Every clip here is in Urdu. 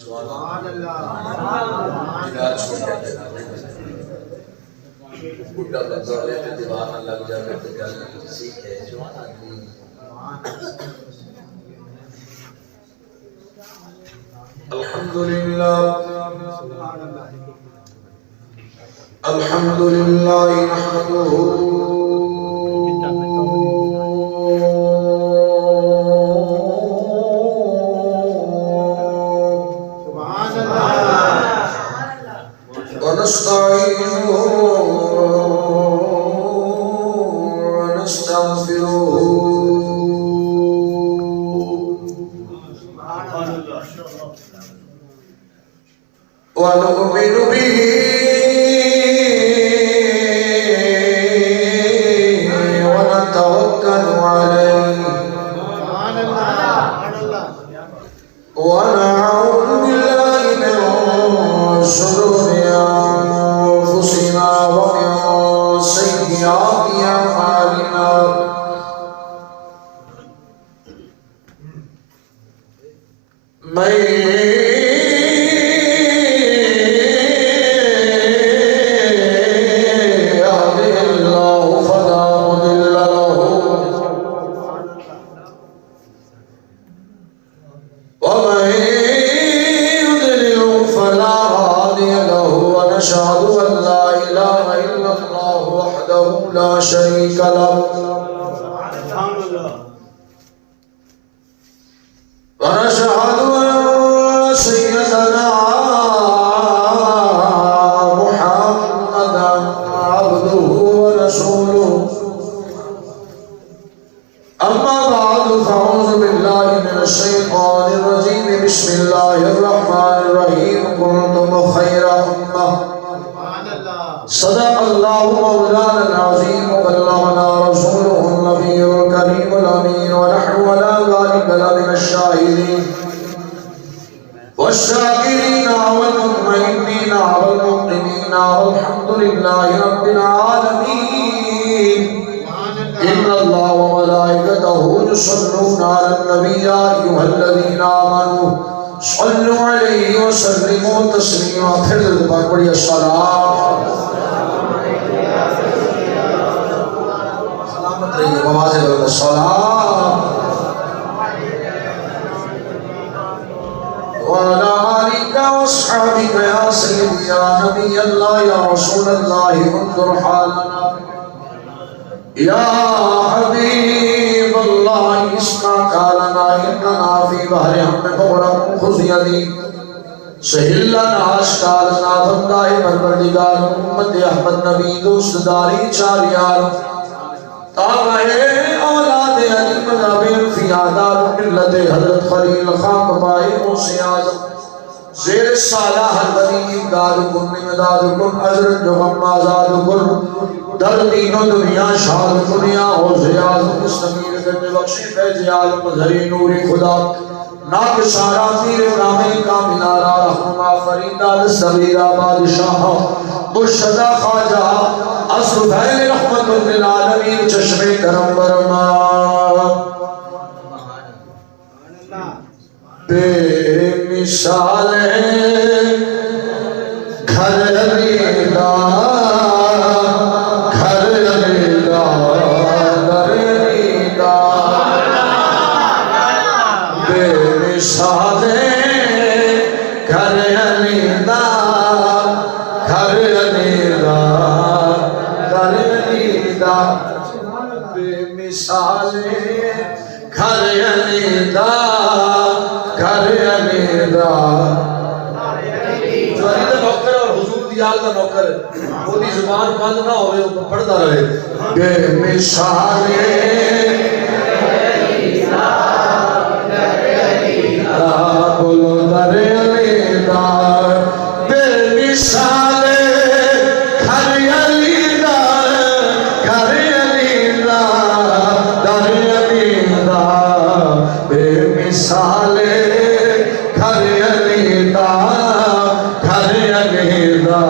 سبحان اللہ جنات چھوٹے بڑھا بندہ ہوئے تو دیوار نہ لگ جائے تو گل سیکھے جوان آدمی الحمدللہ نحمده ونستعينه ونستغفره ونؤمن به ونتوكل عليه ونعوذ بالله من شرور أنفسنا ومن سيئات أعمالنا من يهده الله فلا مضل له ومن يضلل فلا هادي له ونشهد أن لا إله إلا الله وحده لا شريك له ونشهد أن سيدنا محمدا عبده ورسوله أما بعد فأعوذ بالله من الشيطان الرجيم بسم الله الرحمن الرحيم كنتم خير أمة صدق الله مولانا العظيم وبلغنا رسوله النبي الكريم الأمين ونحن على ذلك لمن الشاهدين والشاكرين والمطمئنين والمقيمين والحمد لله رب العالمين إن الله وملائكته يصلون على النبي يا أيها الذين آمنوا صلوا عليه وسلموا تسليما پھر بار بڑی السلام سلامت رہیے بواز السلام وعلى آلك وأصحابك يا سيدي يا نبي الله يا رسول الله انظر حالنا يا حبيب الله اسمع قالنا إننا في بحر هم مغرق خذ يدي سهل لنا اشكالنا بندائے پروردگار امت احمد نبی دوست داری چاریار تابع اولاد علی مذہب فی آداب ملت حضرت خلیل خاک بائی موسی آزم زیر سالہ الولی امداد کن امداد کن حضرت جو غم آزاد کن در دین و دنیا شاد دنیا حوض آزم مستمیر گرد بخشی فیض عالم ظہری نور خدا ناک سارا پیر کامل کاملارا رحمہ فریدہ دستویرہ بادشاہ مرشدہ خواجہ اصل فیل رحمت للعالمین چشم کرم برما بے مثال گھر علیدہ وہی زبان بند نہ ہوئے وہ پڑھتا رہے بے مثال بولو در علیدہ بے مثال گھر علیدہ گھر علیدہ در علیدہ بے مثال گھر علیدہ گھر علیدہ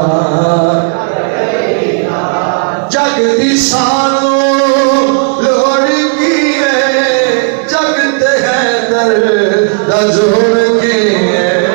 جگ دی سانو لوڑ کی ہے جگ تے ہے در دزور کی ہے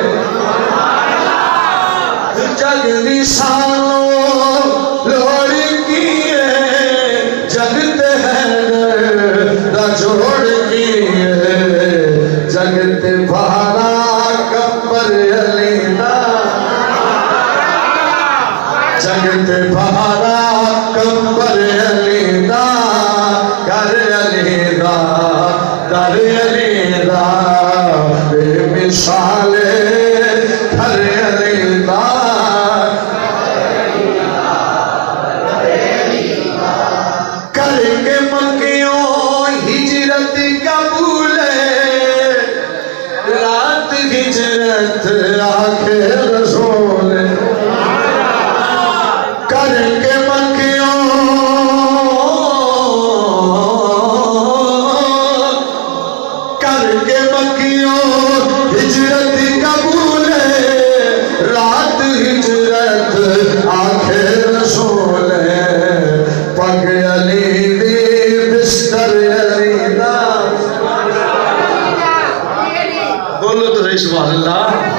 کے مکیوں ہجرت قبول رات ہجرت آخر رسول پگ علی دی بستر علی دا بولو تو صحیح سبحان اللہ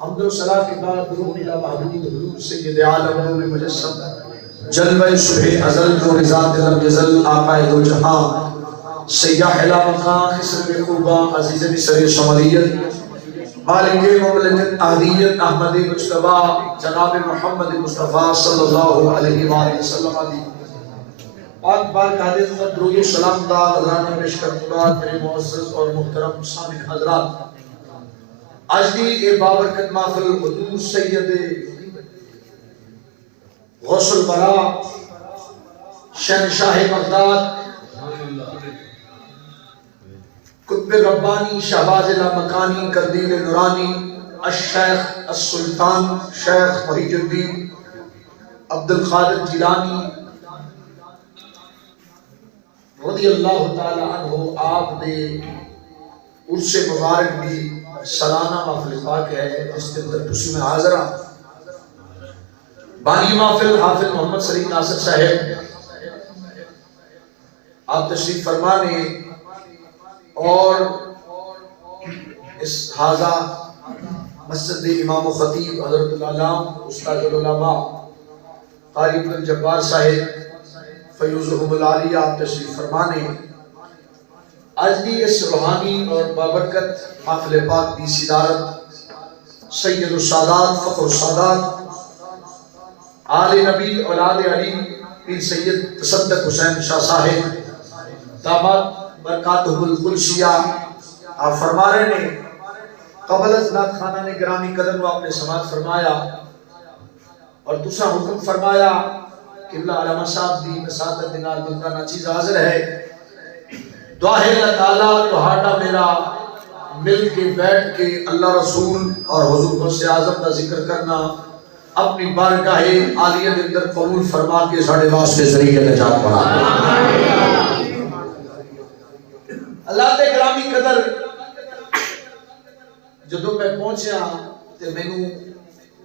حمد و صلاة کے بعد درود الہ محمدی حضور سید عالم نور مجسم جلوہ شبہ ازل نور ذات لم یزل آقا دو جہاں سیاح مقام خسر خوبہ عزیز سر شمالیت مالک مملکت اہدیت احمد مجتبہ جناب محمد مصطفیٰ صلی اللہ علیہ وآلہ وسلم پاک بار قادر درود و سلام دا غزانہ پیش کرنے بعد میرے معزز اور محترم سامع حضرات آج بھی یہ بابرکت محفل حضور سید غوث البراء شہنشاہ بغداد قطب ربانی شہباز لامکانی قندیل نورانی الشیخ السلطان شیخ محی الدین عبد القادر جیلانی رضی اللہ تعالی عنہ آپ دے عرص مبارک بھی سالانہ محفل پاک ہے جس کے اندر تسی میں حاضر ہاں بانی محفل حافظ محمد سلیم ناصر صاحب آپ تشریف فرمانے اور اس حاضر مسجد امام و خطیب حضرت العلام استاد العلماء قاری عبد الجبار صاحب فیوزہم العالیہ آپ تشریف فرمانے آج بھی اس روحانی اور بابرکت محفل پاک کی صدارت سید السادات فخر السادات آل نبی اولاد علی پیر سید تصدق حسین شاہ صاحب داماد برکاتہ القدسیہ آپ فرما رہے نے قبل از نات خانہ نے گرامی قدر کو آپ نے سماعت فرمایا اور دوسرا حکم فرمایا قبلہ علامہ صاحب دی مساعدت دینار بندہ ناچیز حاضر ہے دعا ہے اللہ تعالیٰ تہاڈا میرا مل کے بیٹھ کے اللہ رسول اور حضور غوث اعظم کا ذکر کرنا اپنی بارگاہ عالیہ کے اندر قبول فرما کے ساڈے واسطے ذریعہ نجات بنا اللہ دے گرامی قدر جدوں میں پہنچیا تے مینوں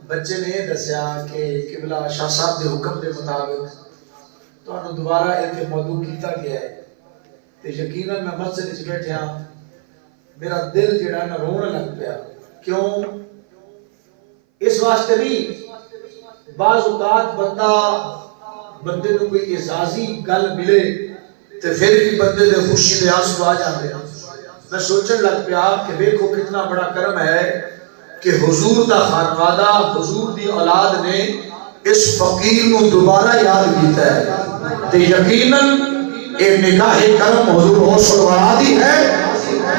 بچے نے دسیا کہ قبلہ شاہ صاحب دے حکم دے مطابق تانوں دوبارہ ایک موضوع کیتا گیا ہے تے یقیناً میں مسجد وچ بیٹھیا میرا دل جڑا نا رونے لگ پیا کیوں اس واسطے نہیں بعض اوقات بندے نو کوئی اعزازی گل ملے تے پھر بھی بندے دے خوشی دے آنسو آ جاندے ہیں میں سوچن لگ پیا کہ دیکھو کتنا بڑا کرم ہے کہ حضور دا خانوادہ حضور دی اولاد نے اس فقیر کو دوبارہ یاد کیتا ہے تے یقیناً اے نگاہ کرم حضور غوث الورا دی ہے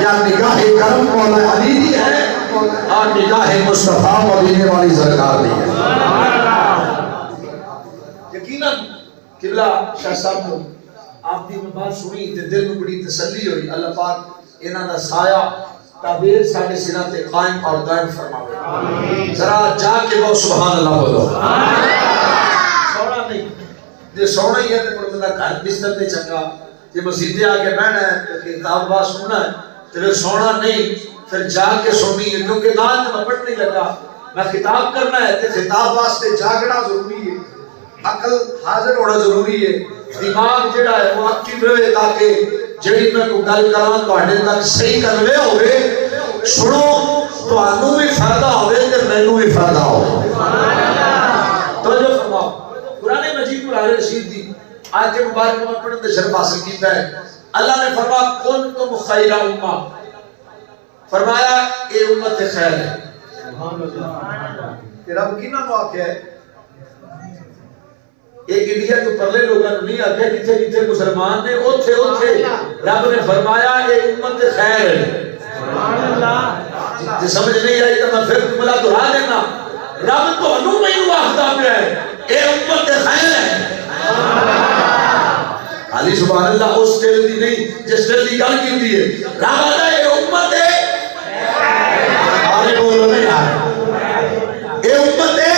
یا نگاہ کرم مولا علی دی ہے اور نگاہ مصطفیٰ مدینے والی سرکار دی ہے. یقیناً قبلہ شاہ صاحب کو آپ دی میں بات سنی تے دل میں بڑی تسلی ہوئی. اللہ پاک انہاں دا سایہ تعبیر ساڑھے سینہ تے قائم اور دائم فرماوے. ذرا جا کے وہ سبحان اللہ بولو. سونا نہیں جے سونا ہی ہے تے کوئی بندہ گھر بستر تے چنگا جے مسجد آ کے بہنا ہے کتاب بات سننا ہے تے پھر سونا نہیں پھر جا کے سننی ہے کیونکہ نال میں پڑھنے لگا میں خطاب کرنا ہے تے خطاب واسطے جاگنا ضروری ہے. عقل حاضر ہونا ضروری ہے. دماغ جڑا ہے وہ ایکٹیو رہے تاکہ جڑی میں کو گل کراں تواڈے تک صحیح کروے ہوے سنو تانوں بھی فائدہ ہوے تے مینوں بھی فائدہ ہوے. توجہ فرماؤ. قرآن مجید قرآن رشید دی آیت مبارکہ میں پڑھن تے شرف حاصل کیتا ہے. اللہ نے فرمایا کنتم خیر امہ فرمایا اے امت خیر ہے. سبحان اللہ. کہ رب کیناں نو آکھیا ہے ایک انڈیا تو پرلے لوگاں نو نہیں آکھیا جتھے جتھے مسلمان نے اوتھے اوتھے رب نے فرمایا اے امت خیر ہے. سبحان اللہ. جے سمجھ نہیں آئی تو میں پھر جملہ دہرا دینا. رب تانوں مینوں آکھدا پیا ہے اے امت خیر ہے. علی سبحان اللہ اس دل دی نہیں جس دل دی گل کیتی ہے. رب آندا اے امت ہے آرے بولو نہیں اے امت ہے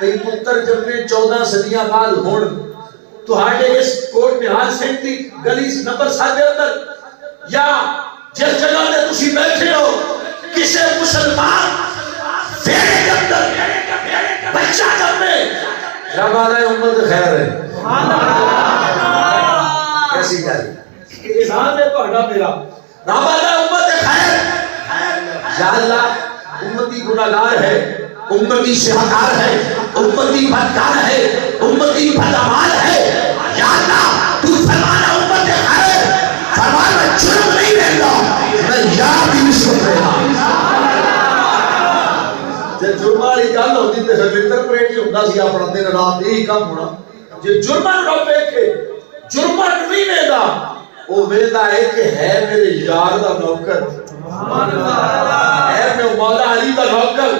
کئی پتر جب میں 14 صدیاں بعد ہون تہاڈے اس کوٹ نہال سنگھ دی گلی نمبر 7 دے اندر یا جس جگہ تے تسی بیٹھے ہو کسے مسلمان فیرے کے اندر بچہ جب میں رب آدھا امت خیر ہے. سبحان اللہ. کیسی گل اذہان ہے تہاڈا میرا. رب آدھا امت خیر یا اللہ امتی گناہگار ہے امتی شہکار ہے امتی بدکار ہے امتی بدعمال ہے. یا اللہ تو فرمانا امت خیر فرمان میں جرم نہیں رہتا میں یاد ہی سن رہا. جے جرم والی گل ہوتی تے پھر انٹرپریٹ ہی ہوندا سی اپنا دن رات یہی کام ہونا. جے جرم رب ویکھے جرم نہیں ویندا او ویندا ہے کہ ہے میرے یار دا نوکر. سبحان اللہ. ہے میں مولا علی دا نوکر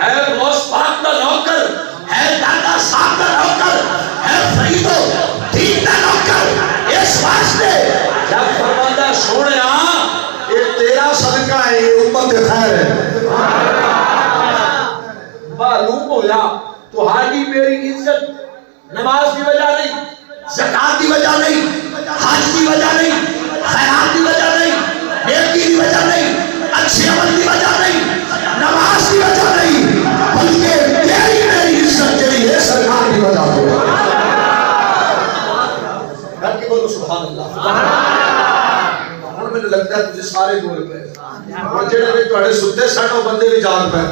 ہے غوث پاک دا نوکر ہے دادا صاحب دا نوکر ہے فریدو دین دا نوکر. اس واسطے جب فرماتا سونیا یہ تیرا صدقہ ہے یہ امت خیر ہے. معلوم ہویا تہاڈی میری عزت نماز کی وجہ نہیں زکات کی وجہ نہیں حج کی وجہ نہیں خیرات کی وجہ نہیں نیکی کی وجہ نہیں اچھے عمل کی وجہ نہیں نماز کی وجہ نہیں بلکہ تیری میری عزت جڑی ہے سرکار کی وجہ سے. گھر کے بولو سبحان اللہ. ہن مجھے لگتا ہے تجھے سارے بول پے اور جڑے بھی تواڈے ستے سن بندے بھی جان پے.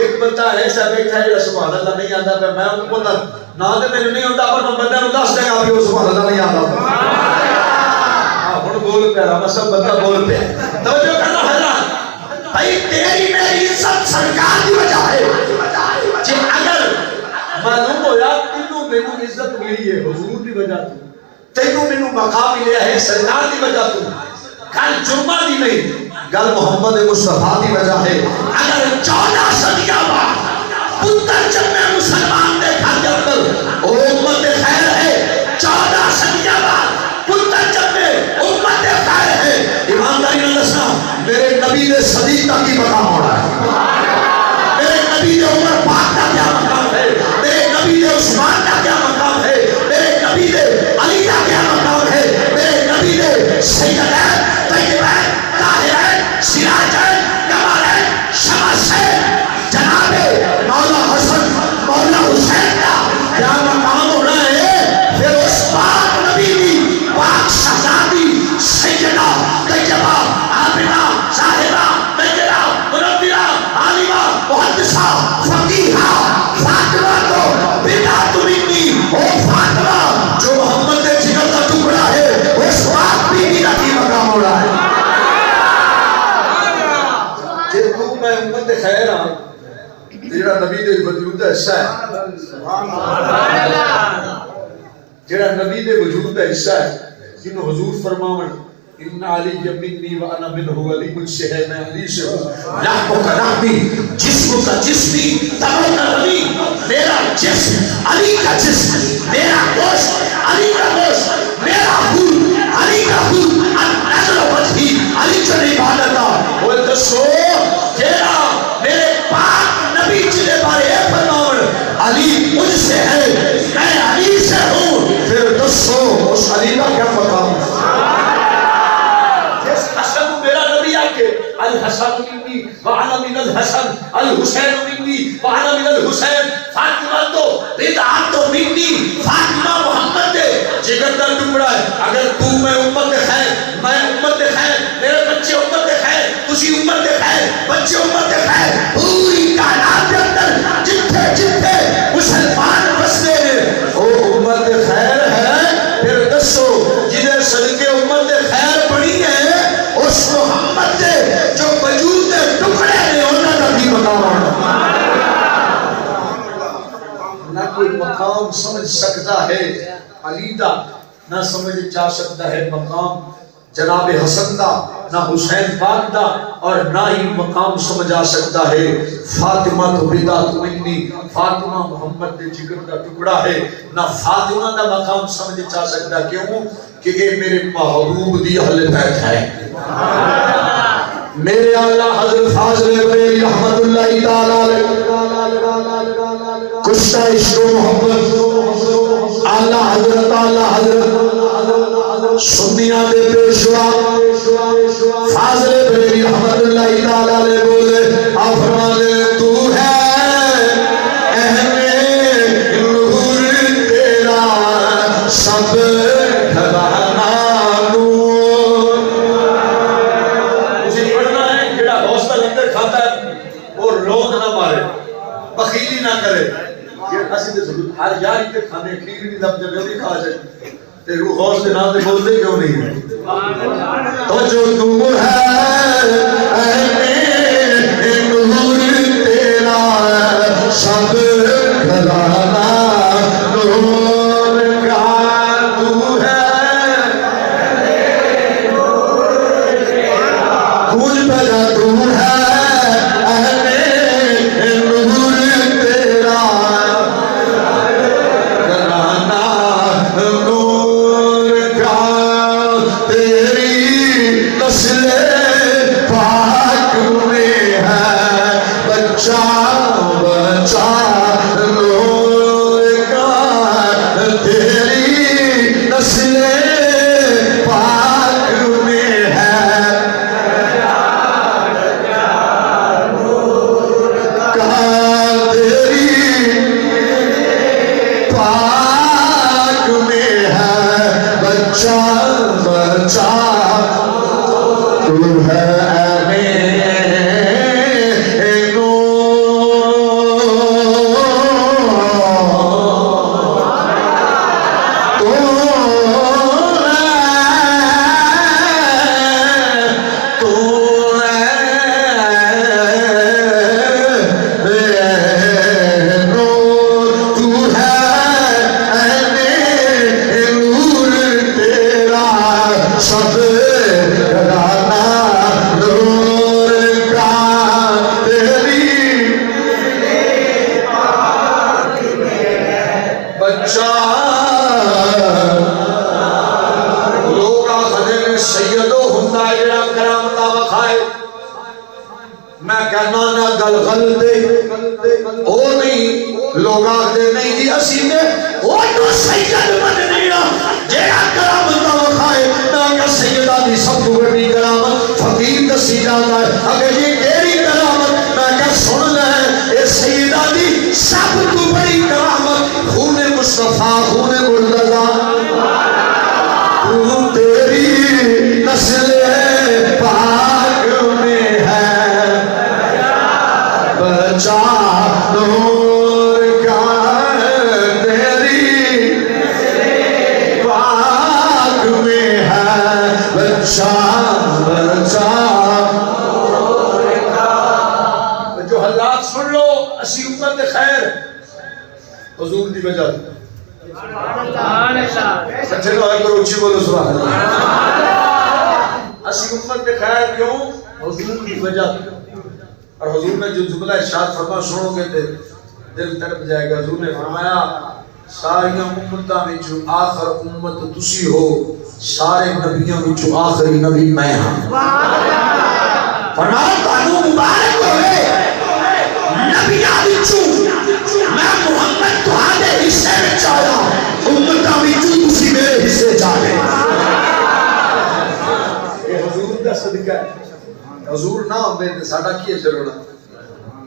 ایک بندہ ایسا بیٹھا ہے سبحان اللہ نہیں آتا پہ میں ان کو نہ تے میرے نہیں ہوتا پر میں بندے نوں دس دے گا کہ وہ سبحان اللہ نہیں آتا. ہن بول پیا میں سب بندہ بول پیا. توجہ کرنا حضرات بھائی تیری میری عزت سرکار کی وجہ ہے. جے اگر معلوم ہویا تینوں مینوں عزت ملی ہے حضور کی وجہ تو تینوں مینوں مقام ملیا ہے سرکار کی وجہ تو گل جرمہ دی نہیں گل محمد مصطفیٰ کی وجہ ہے. اگر 14 صدیاں بعد پتر جنمیں مسلمان دے گھر کے اندر وہ امت خیر ہے 14 صدیاں بعد پتر جنمیں امت خیر ہے. ایمانداری نے دسنا میرے نبی نے صدیق تک کی مقام ہونا ہے. میرے نبی نے عمر پاک کا کیا مقام ہے میرے نبی نے عثمان کا کیا مقام ہے میرے نبی نے علی کا کیا مقام ہے میرے نبی نے سیدہ طیبہ سراج کمال شمس جناب مولا حسن مولا حسین کا کیا مقام ہونا ہے. پھر اس پاک نبی کی پاک شہزادی سیدہ طیبہ عابدہ صاحبہ طیبہ منورہ عالمہ محدثہ جڑا نبی دے وجود دا حصہ ہے، جڑا نبی دے وجود دا حصہ ہے، جنہوں حضور فرماون ان علی منی وانا منہ، علی مجھ سے ہے میں علی سے ہوں، لحم کا لحمی جسم کا جسمی، تمام کا نبی، میرا جسم علی کا جسم، میرا گوشت علی کا گوشت، میرا خون علی کا خون، النظر وجہی علی کا عبادتہ۔ وہ دسو جیرا میرے پاک نبی جلے بارے اے فرماون علی مجھ سے ہے میں علی سے ہوں، پھر دسو اس علی کا کیا مقام ہے؟ الحسن منی وانا من الحسن، الحسین منی وانا من الحسین، فاطمہ تو بدعت تو منی، فاطمہ محمد دے جگر دا ٹکڑا ہے۔ اگر تو میں امت خیر، میں امت خیر، میرے بچے امت خیر، تسی امت خیر، بچے امت خیر، پوری کائنات کے اندر جتھے جتھے مسلمان بستے ہیں وہ امت خیر ہے۔ پھر دسو جنہیں صدقے امت خیر بڑی ہے اس محمد دے جو وجود دے ٹکڑے نے انہاں دا بھی مقام نہ کوئی مقام سمجھ سکتا ہے علی دا، نہ سمجھ جا سکتا ہے مقام جناب حسن دا، نہ حسین پاک دا، اور نہ ہی مقام سمجھ آ سکتا ہے فاطمہ تو بدعت منی، فاطمہ محمد دے جگر دا ٹکڑا ہے، نہ فاطمہ دا مقام سمجھ جا سکتا۔ کیوں کہ یہ میرے محبوب دی اہل بیت ہے۔ میرے اللہ حضرت فاضل بریلوی رحمت اللہ تعالی علیہ کشتہ عشق و محبت اعلیٰ حضرت سنیاں دے پیشوا فاضل بریلوی رحمت اللہ تعالی علیہ بولے آپ فرما دے تو ہے اہم نور تیرا سب گھرانا نور۔ مجھے پڑھنا ہے جڑا حوصلہ لندر کھاتا ہے وہ لوگ نہ مارے، بخیلی نہ کرے۔ یہ اسی دے ضرور ہر یار کے کھانے کھیر نہیں لب جب بھی کھا جائے تے روح غوث کے نام دے بولتے کیوں نہیں ہے؟ تو جو تو ہے اے نور تیرا سب گھرانا نور کا تو ہے، کچھ بجا تو ہے حسین حضور دی وجہ سبحان اللہ سچے نہ کرو اچھی بولو سبحان اللہ اسی امت دے خیر کیوں حضور دی وجہ اور حضور نے جو جملہ ارشاد فرما سنو گے دل تڑپ جائے گا حضور نے فرمایا ساری امتاں وچ آخر امت تسی ہو سارے نبیوں وچ آخری نبی میں ہاں فرمایا تانوں مبارک ہوئے نبیاں وچ میں محمد تہاڈے حصے وچ آیا امتاں وچ تسی میرے حصے چ آئے اے حضور دا صدقہ ہے حضور نہ ہوندے تے ساڈا کی اثر ہونا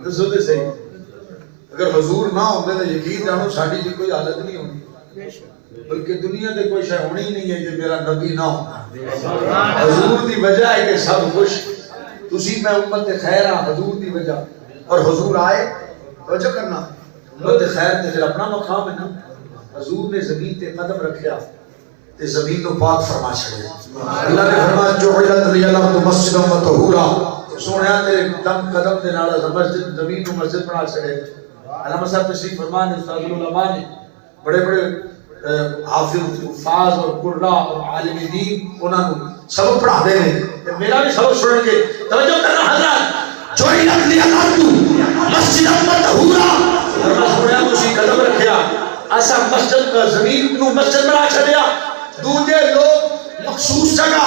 دسو تے صحیح اگر حضور نہ ہوندے تے یقین جانو ساڈی دی کوئی حالت نہیں ہونی بلکہ دنیا تے کوئی شے ہونی نہیں ہے کہ میرا نبی نہ ہوندا حضور دی وجہ ہے کہ سب خوش تسی میں امت خیر ہاں حضور دی وجہ اور حضور آئے توجہ کرنا امت خیر تے پھر اپنا مقام ہے نا حضور نے زمین تے قدم رکھیا تے زمین کو پاک فرما چھڑیا اللہ نے فرمایا جو علت لی اللہ تو مسجد و طہورا سونیا تے دم قدم دے نال مسجد زمین کو مسجد بنا چھڑے علامہ صاحب تشریف فرما نے استاد العلماء نے بڑے بڑے حافظ حفاظ اور قراء اور عالم دین انہاں نو سبق پڑھا دے نے میرا بھی سبق سن کے توجہ کرنا حضرات جو علت لی اللہ تو مسجد و طہورا فرما سونیا تسی قدم رکھیا اسا مسجد کا زمین نو مسجد بنا چھڑیا دوجے لوگ مخصوص جگہ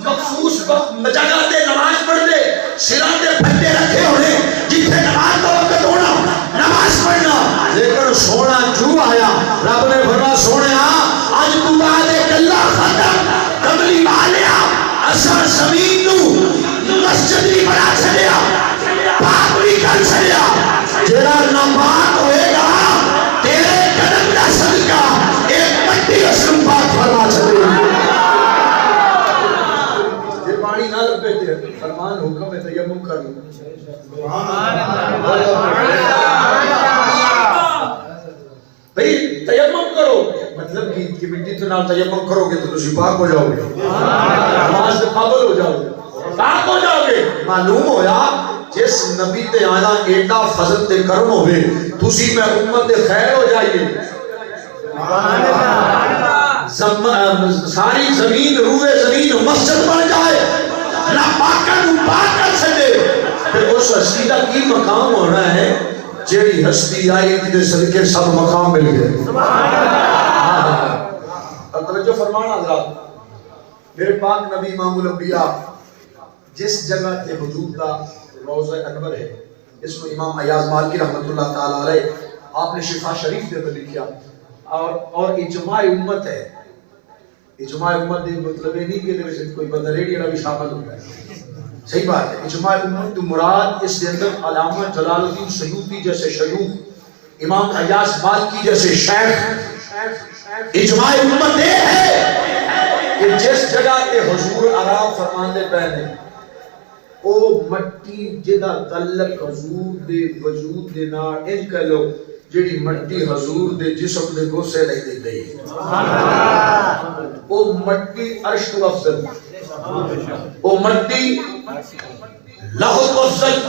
مخصوص جگہ تے نماز پڑھ دے سراں تے پھٹے رکھے ہونے جتھے نماز کا وقت ہونا نماز پڑھنا لیکن سونا جو آیا رب نے فرمایا سونیا اج تو بعد کلا ختم کملی والیا اسا زمین نو مسجد بھی بنا چھڑیا پاک بھی کر چھڑیا جڑا نماز ہوئے گا تیرے قدم دا صدقہ ایک مٹی اسم پاک فرما چھڑے یہ پانی نہ لبے تے فرمان حکم ہے تیمم کر لو سبحان اللہ بھئی تیمم کرو مطلب کہ مٹی تو نال تیمم کرو گے تو تسی پاک ہو جاؤ گے نماز کے قابل ہو جاؤ گے پاک ہو جاؤ گے معلوم ہویا جس نبی تے آنا ایڈا فضل تے کرم ہوئے تسی میں امت تے خیر ہو جائیے ساری زمین روئے زمین مسجد بن جائے نہ پاکن پاک کر سکے پھر اس ہستی کا کی مقام ہونا ہے جیڑی ہستی آئی جدے صدقے سب مقام مل گئے توجہ فرمانا حضرات میرے پاک نبی امام الانبیاء جس جگہ تے وجود کا روضہ انور ہے اس کو امام ایاز مالکی رحمت اللہ تعالی علیہ آپ نے شفا شریف دے لکھا اور اجماع امت ہے اجماع امت دے مطلب یہ نہیں کہ دے وچ کوئی بندہ ریڈیو بھی شامل ہوتا ہے صحیح بات ہے اجماع امت تو مراد اس کے اندر علامہ جلال الدین سیوطی جیسے شیوخ امام ایاز مالکی جیسے شیخ اجماع امت یہ ہے کہ جس جگہ تے حضور آرام فرماندے پہنے او مٹی جدا تعلق حضور دے وجود دے نال انج کہہ لو جیڑی مٹی حضور دے جسم دے گوسے لے دے گئی او مٹی عرش تو افضل او مٹی لہو تو افضل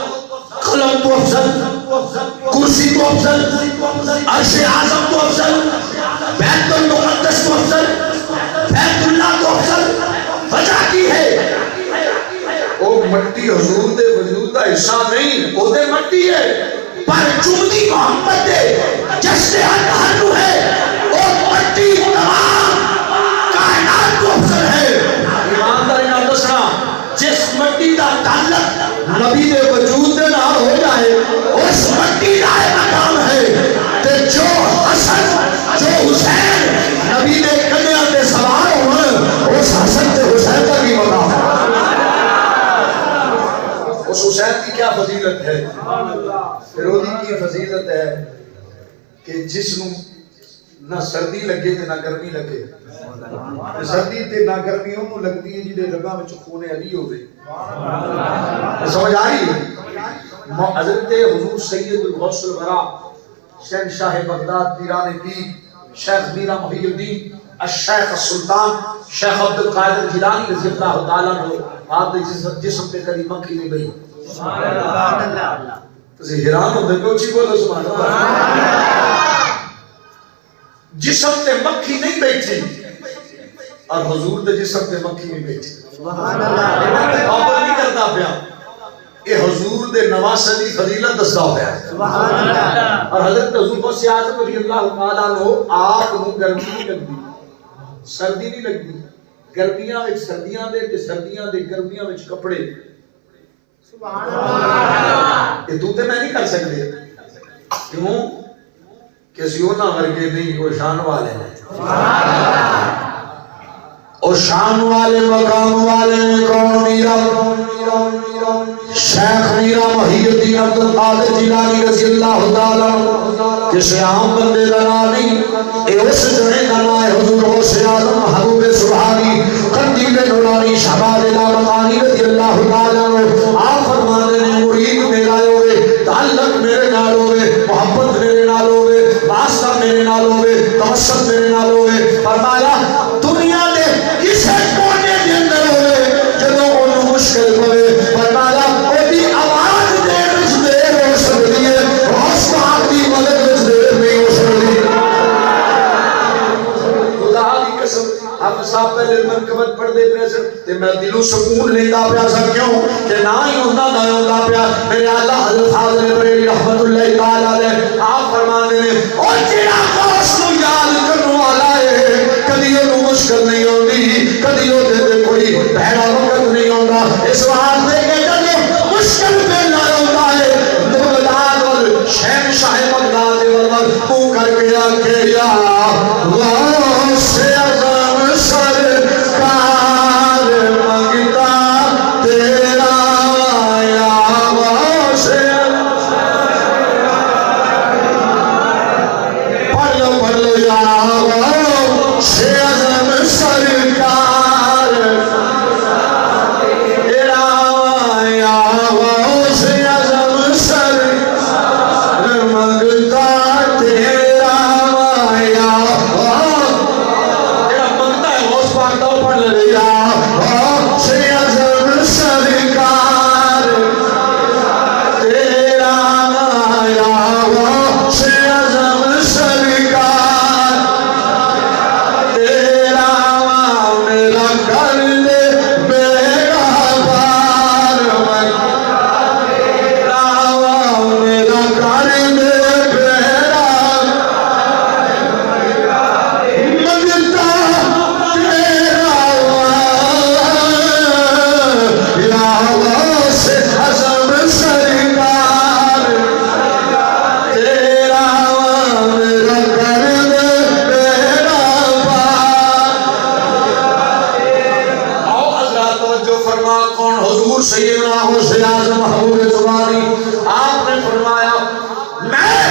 قلم تو افضل کرسی تو افضل عرش اعظم تو افضل بیت المقدس تو افضل بیت اللہ تو افضل وجہ کی ہے او مٹی حضور دے وجود دا حصہ نہیں او دے مٹی ہے پر جمدی محمد دے جس سے ہر نو ہے او مٹی تمام کائنات کو افضل ہے ایمانداری نہ دسنا جس مٹی دا تعلق نبی دے وجود دے نال ہو جائے اس مٹی دا مقام ہے تے جو حسن جو حسین نبی دے کنیاں تے سوار ہون اس حسن تے حسین دا بھی مقام ہے اس حسین کی کیا فضیلت ہے فیروزی کی فضیلت ہے کہ جس نو نہ سردی لگے تے نہ گرمی لگے سردی تے نہ گرمی انہوں لگتی ہے جیدے لگا میں خون علی ہو گئی سمجھ آ رہی ہے حضرت حضور سید الغوث الورا شہنشاہ بغداد پیران پیر شیخ میرا محی الدین الشیخ السلطان شیخ عبد القادر جیلانی رضی اللہ تعالیٰ عنہ آپ نے جسم پہ کبھی مکھی نہیں گئی تسی حیران ہوندے پے اچھی بولو سبحان اللہ. جسم تے مکھی نہیں بیٹھی اور حضور دے جسم تے مکھی نہیں بیٹھی. سبحان اللہ. بابر نہیں کرتا پیا، یہ حضور دے نواسے دی فضیلت دسدا ہویا. سبحان اللہ. اور حضرت حضور غوث اعظم رضی اللہ تعالیٰ عنہ آپ نو گرمی نہیں لگدی، سردی نہیں لگدی. گرمیاں وچ سردیاں دے تے سردیاں دے گرمیاں وچ کپڑے. سبحان اللہ. یہ تو تے میں نہیں کر سکتے. کیوں کہ اسی انہاں ورگے نہیں، وہ شان والے ہیں. سبحان اللہ. اور شان والے مقام والے نے کون؟ میرا شیخ میرا محی الدین عبد القادر جیلانی رضی اللہ تعالیٰ. کسی عام بندے کا نام نہیں، اے اس جنے کا نام ہے حضور غوث اعظم محبوب سبحانی قندیل نورانی شہباز لامکانی رضی اللہ تعالیٰ. آپ فرمانے نے مرید میرا ہوئے، تعلق میرے نال ہوئے، محبت میرے نال ہوئے، واسطہ میرے نال ہوئے، توسط میرے نال ہوئے. فرمایا دنیا دے کسے کونے دے اندر ہوئے جدوں انہوں مشکل ہوئے، فرمایا اودی آواز دے وچ دیر ہو سکدی ہے، غوث پاک دی مدد وچ دیر نہیں ہو سکدی. خدا دی قسم آپ صاحب پہلے مرکبت پڑھ دے پہ سر تے میں دلوں سکون لیندہ پیا سر. کیوں کہ نہ ہی ہوندہ پیا میرے اللہ حضرت حاضر بریلی رحمت اللہ تعالیٰ علیہ. آپ فرمانے نے اور جیڑا غوث نو یاد کرنو والا ہے کدی انہوں مشکل نہیں ہوندی، کدی او دے کوئی بہرا وقت نہیں ہوندا. اس واسطے کہ جب مشکل میں نہ ہوتا ہے بغداد اور شہنشاہ بغداد ورور منہ کر کے آکے یا غوث اعظم سرکار منگتا تیرا یا غوث پڑھ لو یا غوث اعظم سرکار تیرا یا غوث اعظم سرکار منگتا تیرا یا تیرا منگتا ہے غوث پاک دو پڑھ لے یا غوث اعظم سرکار تیرا یا غوث اعظم سرکار تیرا میرا کر دے میرا بار میرا کر دے میرا منگتا تیرا یا غوث اعظم سرکار تیرا میرا کر دے میرا بار. آؤ حضرات توجہ فرما کون حضور سیدنا غوث اعظم محبوب سبحانی. آپ نے فرمایا میں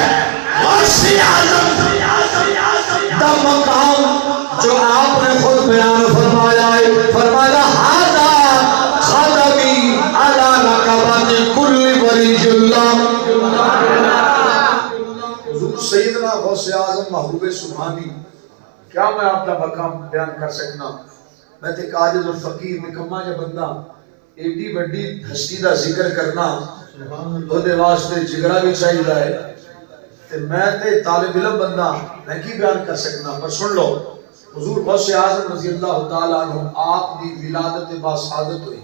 غوث اعظم دا مقام جو آپ نے خود بیان فرمایا ہے، فرمایا ہذا خدمی علی رقبت کل ولی اللہ. حضور سیدنا غوث اعظم محبوب سبحانی کیا میں آپ کا مقام بیان کر سکنا؟ میں تے عاجز اور فقیر نکما جا بندہ ایڈی بڑی ہستی دا ذکر کرنا وہ دے واسطے جگرہ بھی چاہیے ہے تے میں تے طالب علم بندہ میں کی بیان کر سکنا. پر سن لو حضور غوث اعظم رضی اللہ تعالیٰ عنہ آپ دی ولادت باسعادت ہوئی.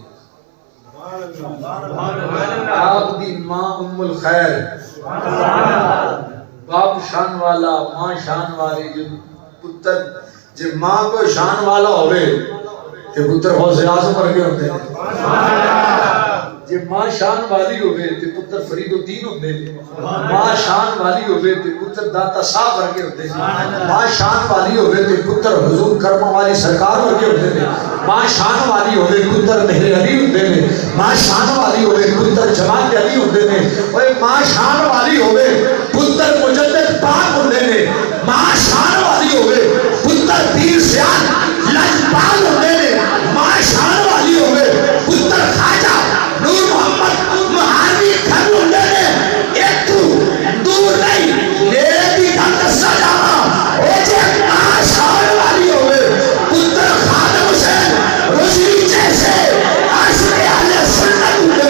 آپ دی ماں ام الخیر باپ شان والا ماں شان والی جو پتر جے ماں کو شان والا ہوئے تے پتر غوث اعظم ورگے ہوندے نے. جے ماں شان والی ہوئے تے پتر فرید الدین ہوندے نے. ماں شان والی ہوئے تے پتر داتا صاحب ورگے ہوندے نے. ماں شان والی ہوئے تے پتر حضور کرم والی سرکار ورگے ہوندے نے. ماں شان والی ہوئے پتر مہر علی ہوندے نے. ماں شان والی ہوئے پتر جماعت علی ہوندے نے. اوے ماں شان والی ہوئے پتر مجدد پاک ہوندے نے. ماں شان والی ہوئے پتر پیر سیاد لجپال ہوندے نے. ماں شان والی ہوئے پتر خواجہ نور محمد مہاروی کھر ہوندے نے. ایک تو دور نہیں میرے بھی گھر دسا جانا او جے ماں شان والی ہوئے پتر خادم حسین رشید جیسے عاشق اہل سنت ہوندے.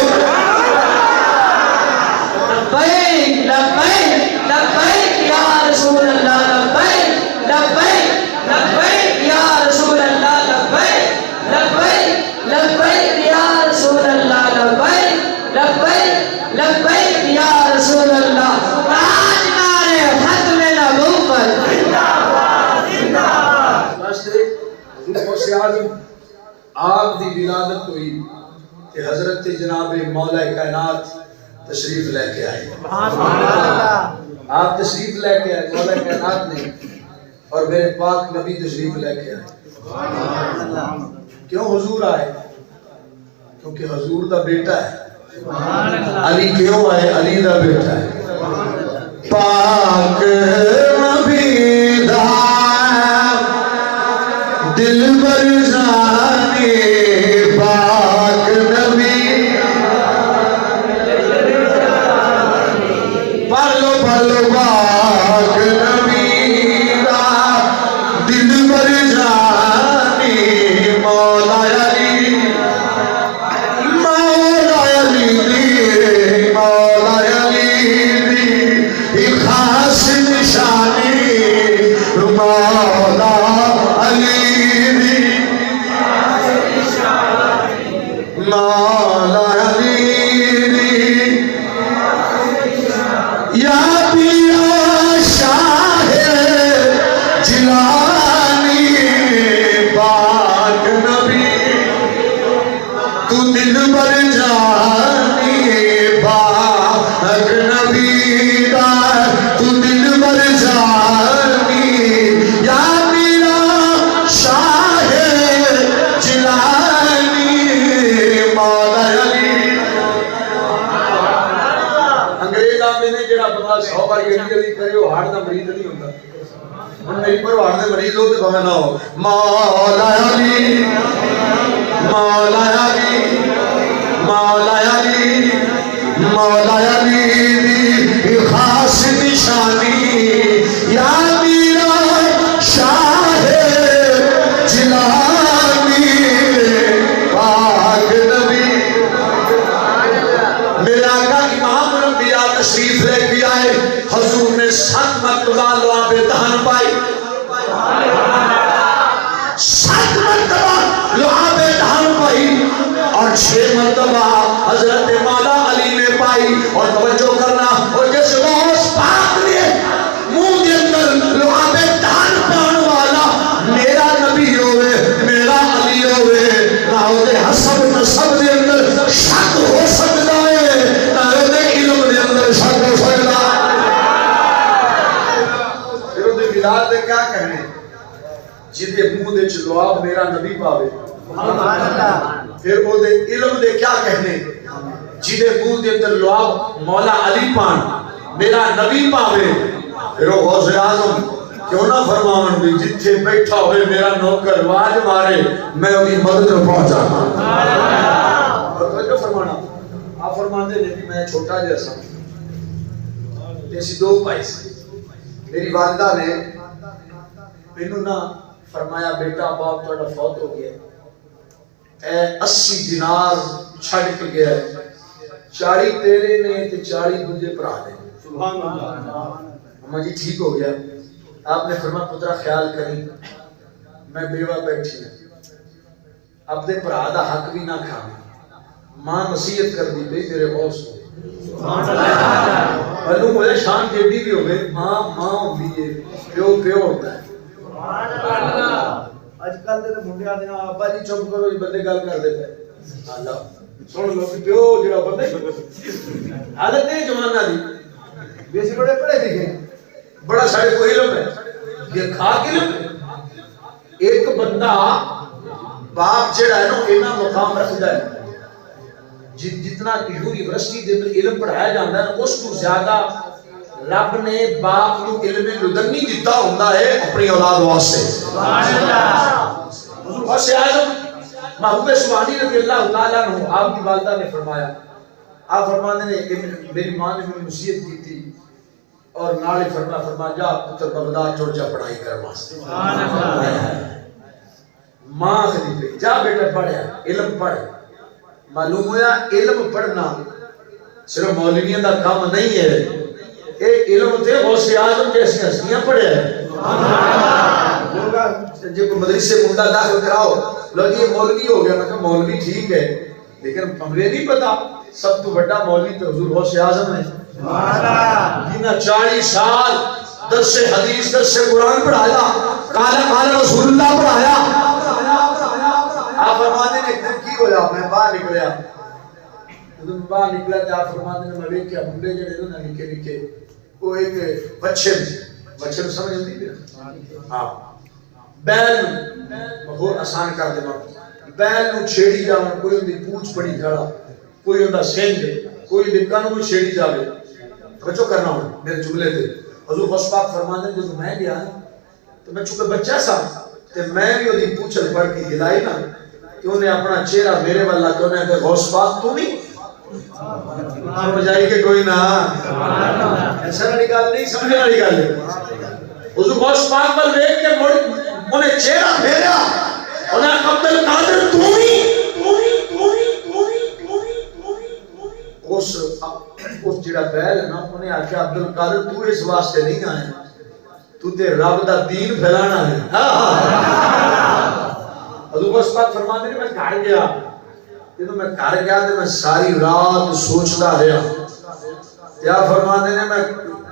حضرت جناب مولا کائنات تشریف لے کے آئے. آپ تشریف لے کے آئے مولا کائنات نے, اور میرے پاک نبی تشریف لے کے آئے. کیوں حضور آئے؟ کیونکہ حضور دا بیٹا ہے. علی کیوں آئے؟ علی دا بیٹا ہے. پاک نبی دا دل بر جانی, پاک نبی پلو پلو پاک نبی دا دل بر جانی, مولا علی مولا علی دی, مولا علی دی خاص نشانی, مولا علی دی مولا علی دی یا پیا شاہ جلانی, پاک نبی تو دل بر جانی, پاک نبی دا تو دل بر جانی, یا میرا شاہ جلانی, مولا علی. انگریز آمدے نے جڑا بندہ 100 بار گلی گلی کرے وہ ہارٹ دا مریض نہیں ہوتا. ہن میری پر ہارٹ دے مریض ہو تے بھاویں نہ ہو. مولا علی مولا علی مولا علی مولا علی دی خاص نشانی, یا میرا شاہ جلانی, پاک نبی. میرا آقا امام الانبیاء تشریف لے کے آئے. حضور نے 7 مرتبہ لعاب دہن پائی, 7 مرتبہ لعاب دہن پائی, اور 6 مرتبہ حضرت مولا علی نے پائی. اور توجہ کرنا, اور جس روز پاک نے منہ کے اندر لعاب دہن پان والا میرا نبی ہوئے, میرا علی ہوئے, نہ ہوتے حسب نسب دے اندر شک ہو سکتا ہے, نہ ہوتے علم دے اندر شک ہو سکتا ہے. پھر وہ بلال دے کیا کہنے, جدے منہ دے لعاب میرا نبی پاوے. پھر وہ دے علم دے کیا کہنے, جدے منہ دے اندر لعاب مولا علی پان میرا نبی پاوے. پھر وہ غوث اعظم کیوں نہ فرماون بھی جتھے بیٹھا ہوئے میرا نوکر واج مارے میں اُسی مدد پہنچا. توجہ فرمانا, آپ فرماندے نے کہ میں چھوٹا جیسا ایسی 2 بھائی سے. میری والدہ نے مینوں نہ فرمایا بیٹا باپ تہاڈا فوت ہو گیا, اے 80 دینار چھڑ کے گیا ہے, 40 تیرے نے تے 40 دوجے بھرا نے. سبحان اللہ. اما جی ٹھیک ہو گیا. آپ نے فرمایا پترا خیال کری, میں بیوہ بیٹھی ہوں, اپنے بھرا دا حق بھی نہ کھاویں. ماں نصیحت کر دی بھئی میرے غوث ہو. سبحان اللہ. معلوم ہوئے شان جیڑی بھی ہوئے, ماں ماں ہوندی ہے, پیو پیو ہوتا ہے. سبحان اللہ. اج کل دے منڈے آندے نا ابا جی چپ کرو جی بندے گل کردے پے. اللہ سن لو کہ پیو جڑا بندے حالت نہیں زمانہ دی. ویسے بڑے پڑھے لکھے, بڑا سارے کو علم ہے, یہ کھا کے علم. ایک بندہ باپ جڑا ہے نا اینا مقام رکھدا ہے, جتنا یونیورسٹی دے اندر علم پڑھایا جاندا ہے اس کو زیادہ رب نے باپ نو علم لدنی دیتا ہوندا ہے اپنی اولاد واسطے. سبحان اللہ. حضور غوث اعظم محبوب سبحانی رضی اللہ تعالیٰ عنہ آپ کی والدہ نے فرمایا, آپ فرمانے نے کہ میری ماں نے مجھے نصیحت کی تھی اور نالے فرما جا پتر بغداد چھوڑ جا پڑھائی کر واسطے. سبحان اللہ. ماں خلیفے جا بیٹا پڑھیا, علم پڑھ. معلوم ہوا علم پڑھنا صرف مولویوں کا کام نہیں ہے, ایک علم تے غوث اعظم جیسی ہستیاں پڑھے ہیں. جب کوئی مدرسے منڈا داخل کراؤ لو جی یہ مولوی ہو گیا, میں کہا مولوی ٹھیک ہے لیکن ہمیں نہیں پتا سب تو بڑا مولوی تو حضور غوث اعظم ہے جنہاں 40 سال درس حدیث درس قرآن پڑھایا, قال رسول اللہ پڑھایا. آپ فرماتے ہیں ایک دن کی ہوا, میں باہر نکلیا جدوں باہر نکلا تے آپ فرماتے ہیں میں ویکھیا منڈے جڑے نا نکے نکے وہ ایک بچے سمجھ نہیں پیا ہاں بیل بہت آسان کر دینا بیل نو چھیڑی جاون کوئی اندی پوچھ پڑی کھڑا کوئی اندا سنگ کوئی دی کن نو چھیڑی جاوے بچو کرنا ہوں میرے جملے تے حضور غوث پاک فرماتے ہیں جدوں میں گیا تو میں چونکہ بچہ سا تے میں بھی اودی پوچھل پڑ کے ہلائی نا کہ انہیں اپنا چہرہ میرے والا کہ انہیں کہ غوث پاک تو نہیں بجائی کہ کوئی نہ ایسا نہ نکال نہیں سمجھے نہ نکال لے حضور غوث پاک پر دیکھ کے انہیں چہرہ پھیرا انہیں عبد القادر تو نہیں اس جڑا بیل ہے نا انہیں آکھا عبد القادر تو اس واسطے نہیں آئے تو تے رب دا دین پھیلانا ہے حضور غوث پاک فرماتے ہیں میں گھر گیا جدوں میں گھر گیا تو میں ساری رات سوچتا رہا کیا فرماتے ہیں میں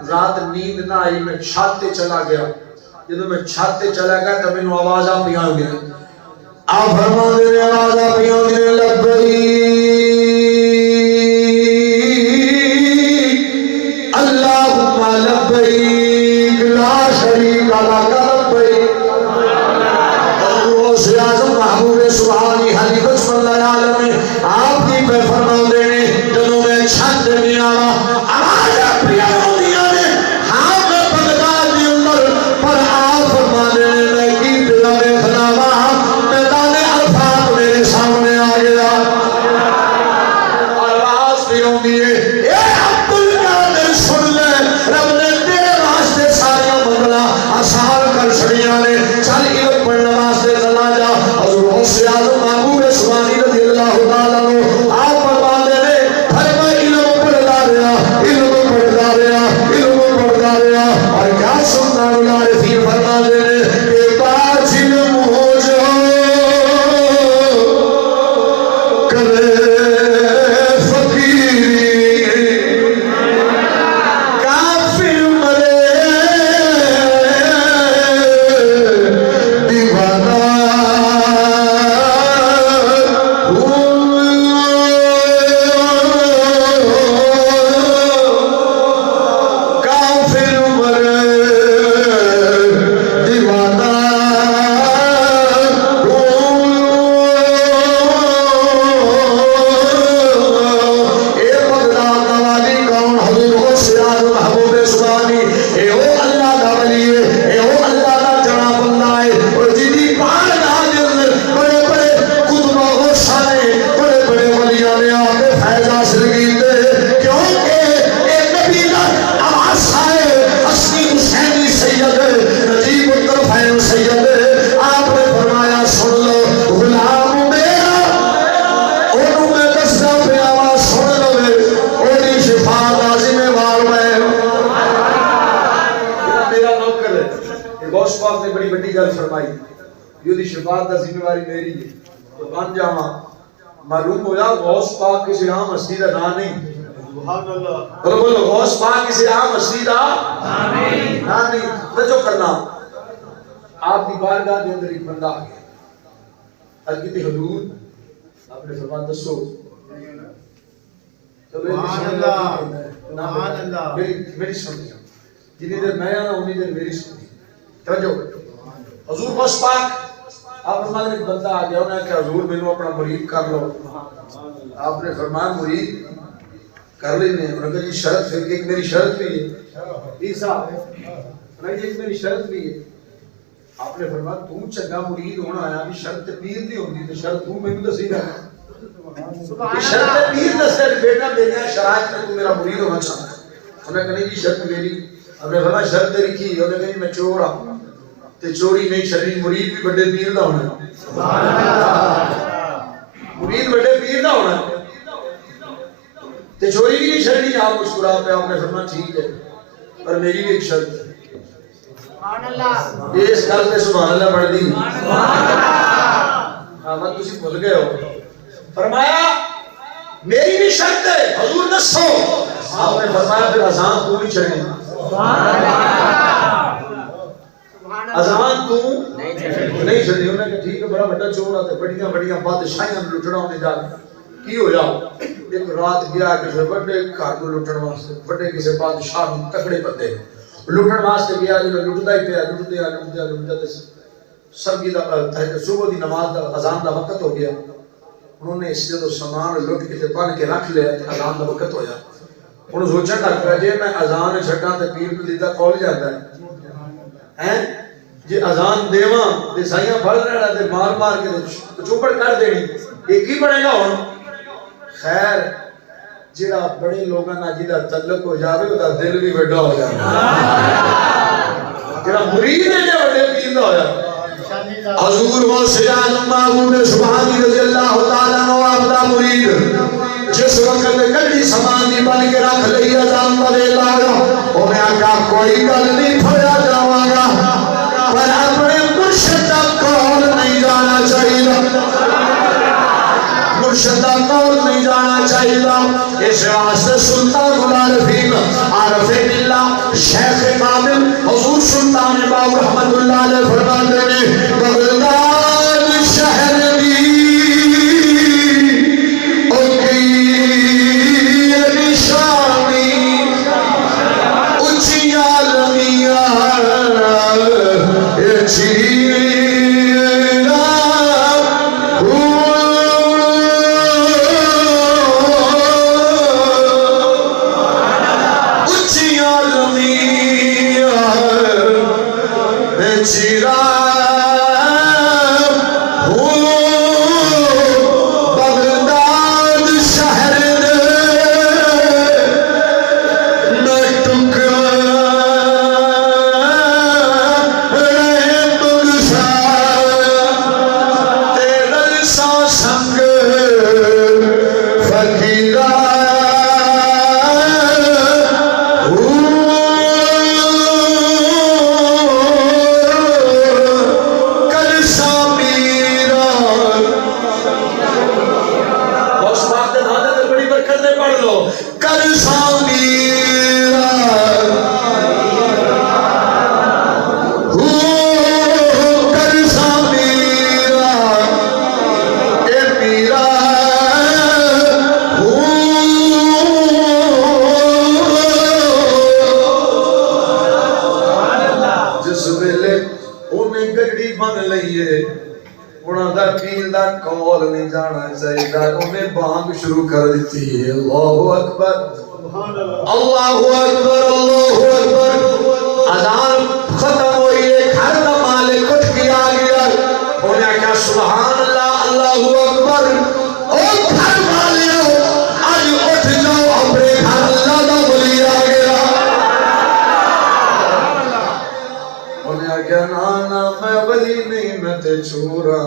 رات نیند نہ آئی میں چھت تے چلا گیا جدوں میں چھت تے چلا گیا تو مینوں آوازاں پیاں گئی آپ فرماتے ہیں آوازاں پیاں گئی لبیک اللہم لبیک لا شریک لک لبیک غوث اعظم محبوب سبحانی حلیف اللہ عالم آپ کی پہ فرما دینے جنہوں میں چھت نہیں آنا آواز پریا ہوندیاں نے ہاں میں بغداد دی اندر پر آپ فرما دینے میں کی پلا میں خلاوا میدان عرفات میرے سامنے آ گیا آواز بھی ہوندی ہے اے عبد القادر سن لے رب نے تیرے واسطے سارا منگلا آسان کر چھڑیاں نے چل علم پڑھنے واسطے چلا جا حضور غوث اعظم محبوب سبحانی رضی اللہ تعالیٰ عنہ آپ فرماتے ہیں پھر میں علم پڑھتا رہا اور کیا سلطان العارفین فرماتے ہیں کہ پاس علم ہو جاؤ کرے معلوم ہو جا غوث پاک کسی عام ہستی دا نام نہیں سبحان اللہ بولو غوث پاک کسی عام ہستی دا نام نہیں توجہ کرنا آپ کی بارگاہ کے اندر ایک بندہ آ گیا عرض کی حضور آپ نے فرمایا دسو سبحان اللہ میری سن جتنی دیر میں آنا اتنی دیر میری سن توجہ حضور غوث پاک آپ فرماتے ہیں ایک بندہ آ گیا انہیں کہ حضور میں اپنا مرید کر لو آپ نے فرمایا مرید کر لینے انہوں نے کہا جی شرط پھر ایک میری شرط بھی ہے عیسیٰ ایک میری شرط بھی ہے آپ نے فرمایا تم چنگا مرید ہونا آیا بھی شرط پیر نہیں ہوندی تو شرط تم میں بھی دسی گا شرط پیر دستے بیٹا میرے شرائط میں تو میرا مرید ہونا چاہتا ہے انہوں نے کہا جی شرط میری آپ نے فرمایا شرط تیری کی انہوں نے کہا جی میں چور آؤں تے چوری نہیں چلی مرید بھی بڑے پیر دا ہونا مرید بڑے پیر دا ہونا تے چوری بھی نہیں چلی آپ مسکرا پہ آپ نے فرمایا ٹھیک ہے پر میری بھی ایک شرط ہے سبحان اللہ اس گل تے سبحان اللہ پڑھ دی ہاں مت تسی بھول گئے ہو فرمایا میری بھی شرط ہے حضور دسو آپ نے فرمایا پھر اذان تو نہیں چھڑنی سبحان اللہ اذان تو نہیں چھڑی انہوں نے کہا ٹھیک ہے بڑا بڑا چور آتے بڑیاں بڑیاں بادشاہیاں لٹنا انہیں جا کی ہویا ایک رات گیا کسی بڑے گھر کو لٹن واسطے بڑے کسی بادشاہ تکڑے بندے لٹن واسطے گیا جو لٹدا ہی پیا لٹدا سرگی دا صبح دی نماز دا اذان دا وقت ہو گیا انہوں نے اس جدو سامان لٹ کے بن کے رکھ لیا اذان دا وقت ہویا انہوں سوچا لگ پیا جی میں اذان چھڈاں تے پیر پلیدہ کول جاتا ہے جی اذان دیواں تے سائیاں پڑھ رہا تے مار مار کے چوپڑ کر دینی ایک ہی بنے گا ہن خیر جڑا بڑے لوگاں نال جدا تعلق ہو جاوے او دا دل بھی بڑا ہو جائے جڑا مرید ہے جے بڑے پیر دا ہویا حضور و سیدنا محمود سبحانی رضی اللہ تعالیٰ عنہ آپ دا مرید جس وقت گلی سامان دی بن کے رکھ لئی اذان دا ویلا ہویا انہیں آقا کوئی گل نہیں پھڑیا جاواں گا پر اپنے مرشد دا قول نہیں جانا چاہیے مرشد دا قول نہیں جانا چاہیے اس واسطے سلطان العارفین عارف باللہ شیخ کامل حضور سلطان باو رحمت اللہ علیہ فرماتے ہیں بغداد شہر شروع کر دیتی ہے اللہ اکبر اللہ اکبر اللہ اکبر اذان ختم ہوئی ہے گھر کا مالک اٹھ کے آ گیا انہیں کہا سبحان اللہ اللہ اکبر او گھر والے آج اٹھ جاؤ اپنے گھر اللہ دا ولی آ گیا انہیں کہا نانا میں ولی نہیں میں تے چورا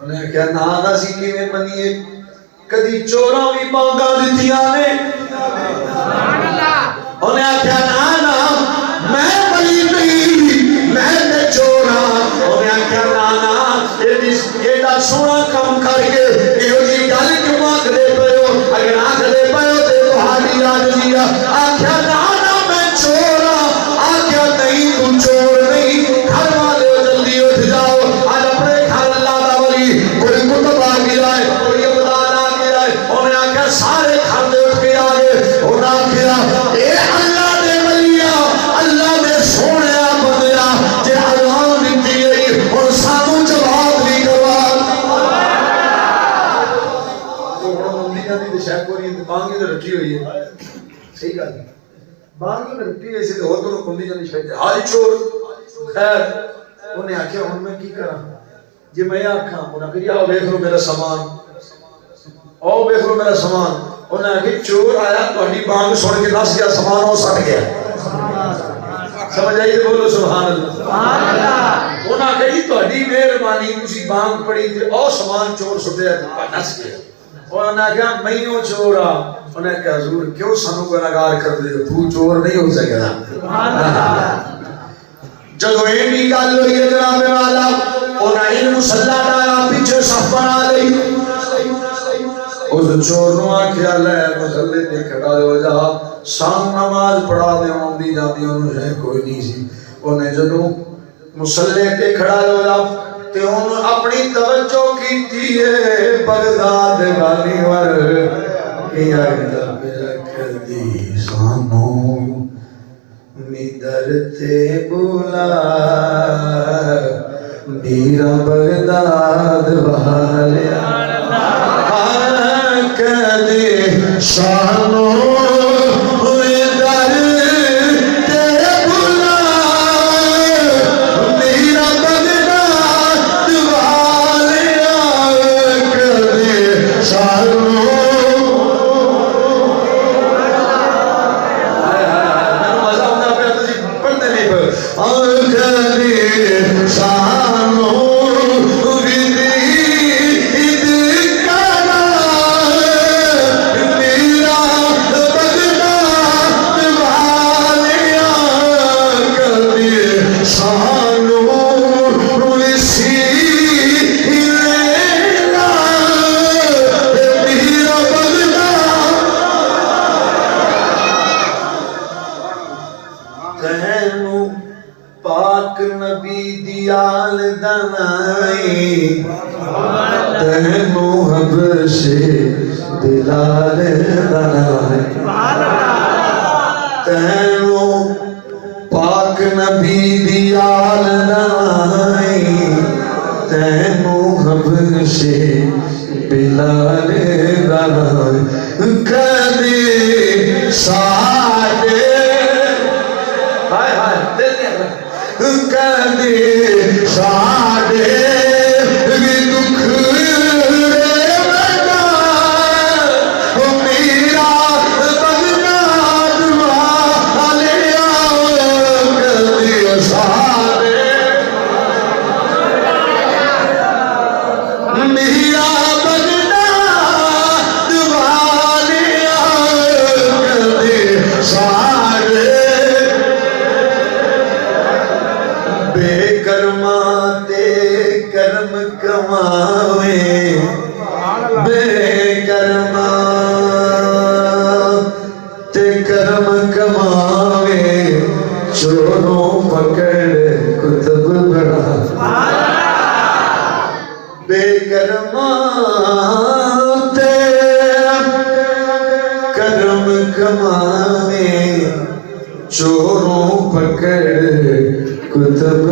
انہیں کہا نانا سی کی میں منیے کدی چوراں بھی مانگا دیتیاں نے انہیں کہا نانا میں ولی نہیں میں تے چورا انہیں کہا نانا یہ دا سونا کم کر کے یہ جی گل کیوں مانگ دے پئے ہو اگر آنکھ دے پئے ہو تے تہاڈی عاجزی آکھیا نانا میں چورا آکھیا نہیں تو چور نہیں گھر والے جلدی اٹھ جاؤ آج اپنے گھر اللہ دا ولی کوئی کتب آ گیا ہے کوئی ابدال آ گیا ہے انہیں آکھیا سارے گھر دے اٹھ کے آگے انہیں آکھیا اے اللہ دے ولیہ اللہ دے سونے بندیا جے اذان دیتی ہے اور سانو جواب نہیں کروا بانگی تو رکھی ہوئی ہے صحیح گل بانگی میں رکھی ہوئی سی تو تو کندی جاندی شاید ہائی چور خیر انہیں آکھیا ہن میں کی کراں جی میں آکھاں انہیں کہا آؤ دیکھ لو میرا سامان آؤ دیکھ لو میرا سامان انہیں آکھیا چور آیا تہاڈی بانگ سن کے نس گیا سامان او سٹ گیا سمجھ آئی تے بولو سبحان اللہ سبحان اللہ انہیں آکھیا جی تہاڈی مہربانی تسی بانگ پڑھی تے او سامان چور سٹیا تے نس گیا انہیں کہا میں چورا انہیں کہا حضور کیوں سانو گناہگار کر دے تو چور نہیں ہو سکتا جدو ایمی گل ہوئی ہے جناب والا انہیں علم صلاح ڈایا پیچھے صف بنا لئی اس چور نو آکھیا لے مسلے تے کھڑا ہو جا سام نماز پڑھا دے آندی جاندی انہوں ہے کوئی نہیں سی انہیں جدو مسلے تے کھڑا ہو جا تے انہوں اپنی توجہ کی ہے بغداد والی ور کیا رب رکھ دی سانو ندر تے بولا میرا بغداد والیا کدی سانو پاک نبی دیال دنائی تینو حبشے بلال دنائی تینو پاک نبی دیال دنائی تینو حبشے بلال دنائی کدی ساڑے کدی ساڑے بھی دکھ رے بنا میرا بغداد والیا کدی ساڑے میرا بغداد والیا کدی ساڑے بے کرما تے کرم کماوے بے کرما تے کرم کماوے چوروں پکڑ کتب بڑھا بے کرما تے کرم کماوے چوروں پکڑ کتب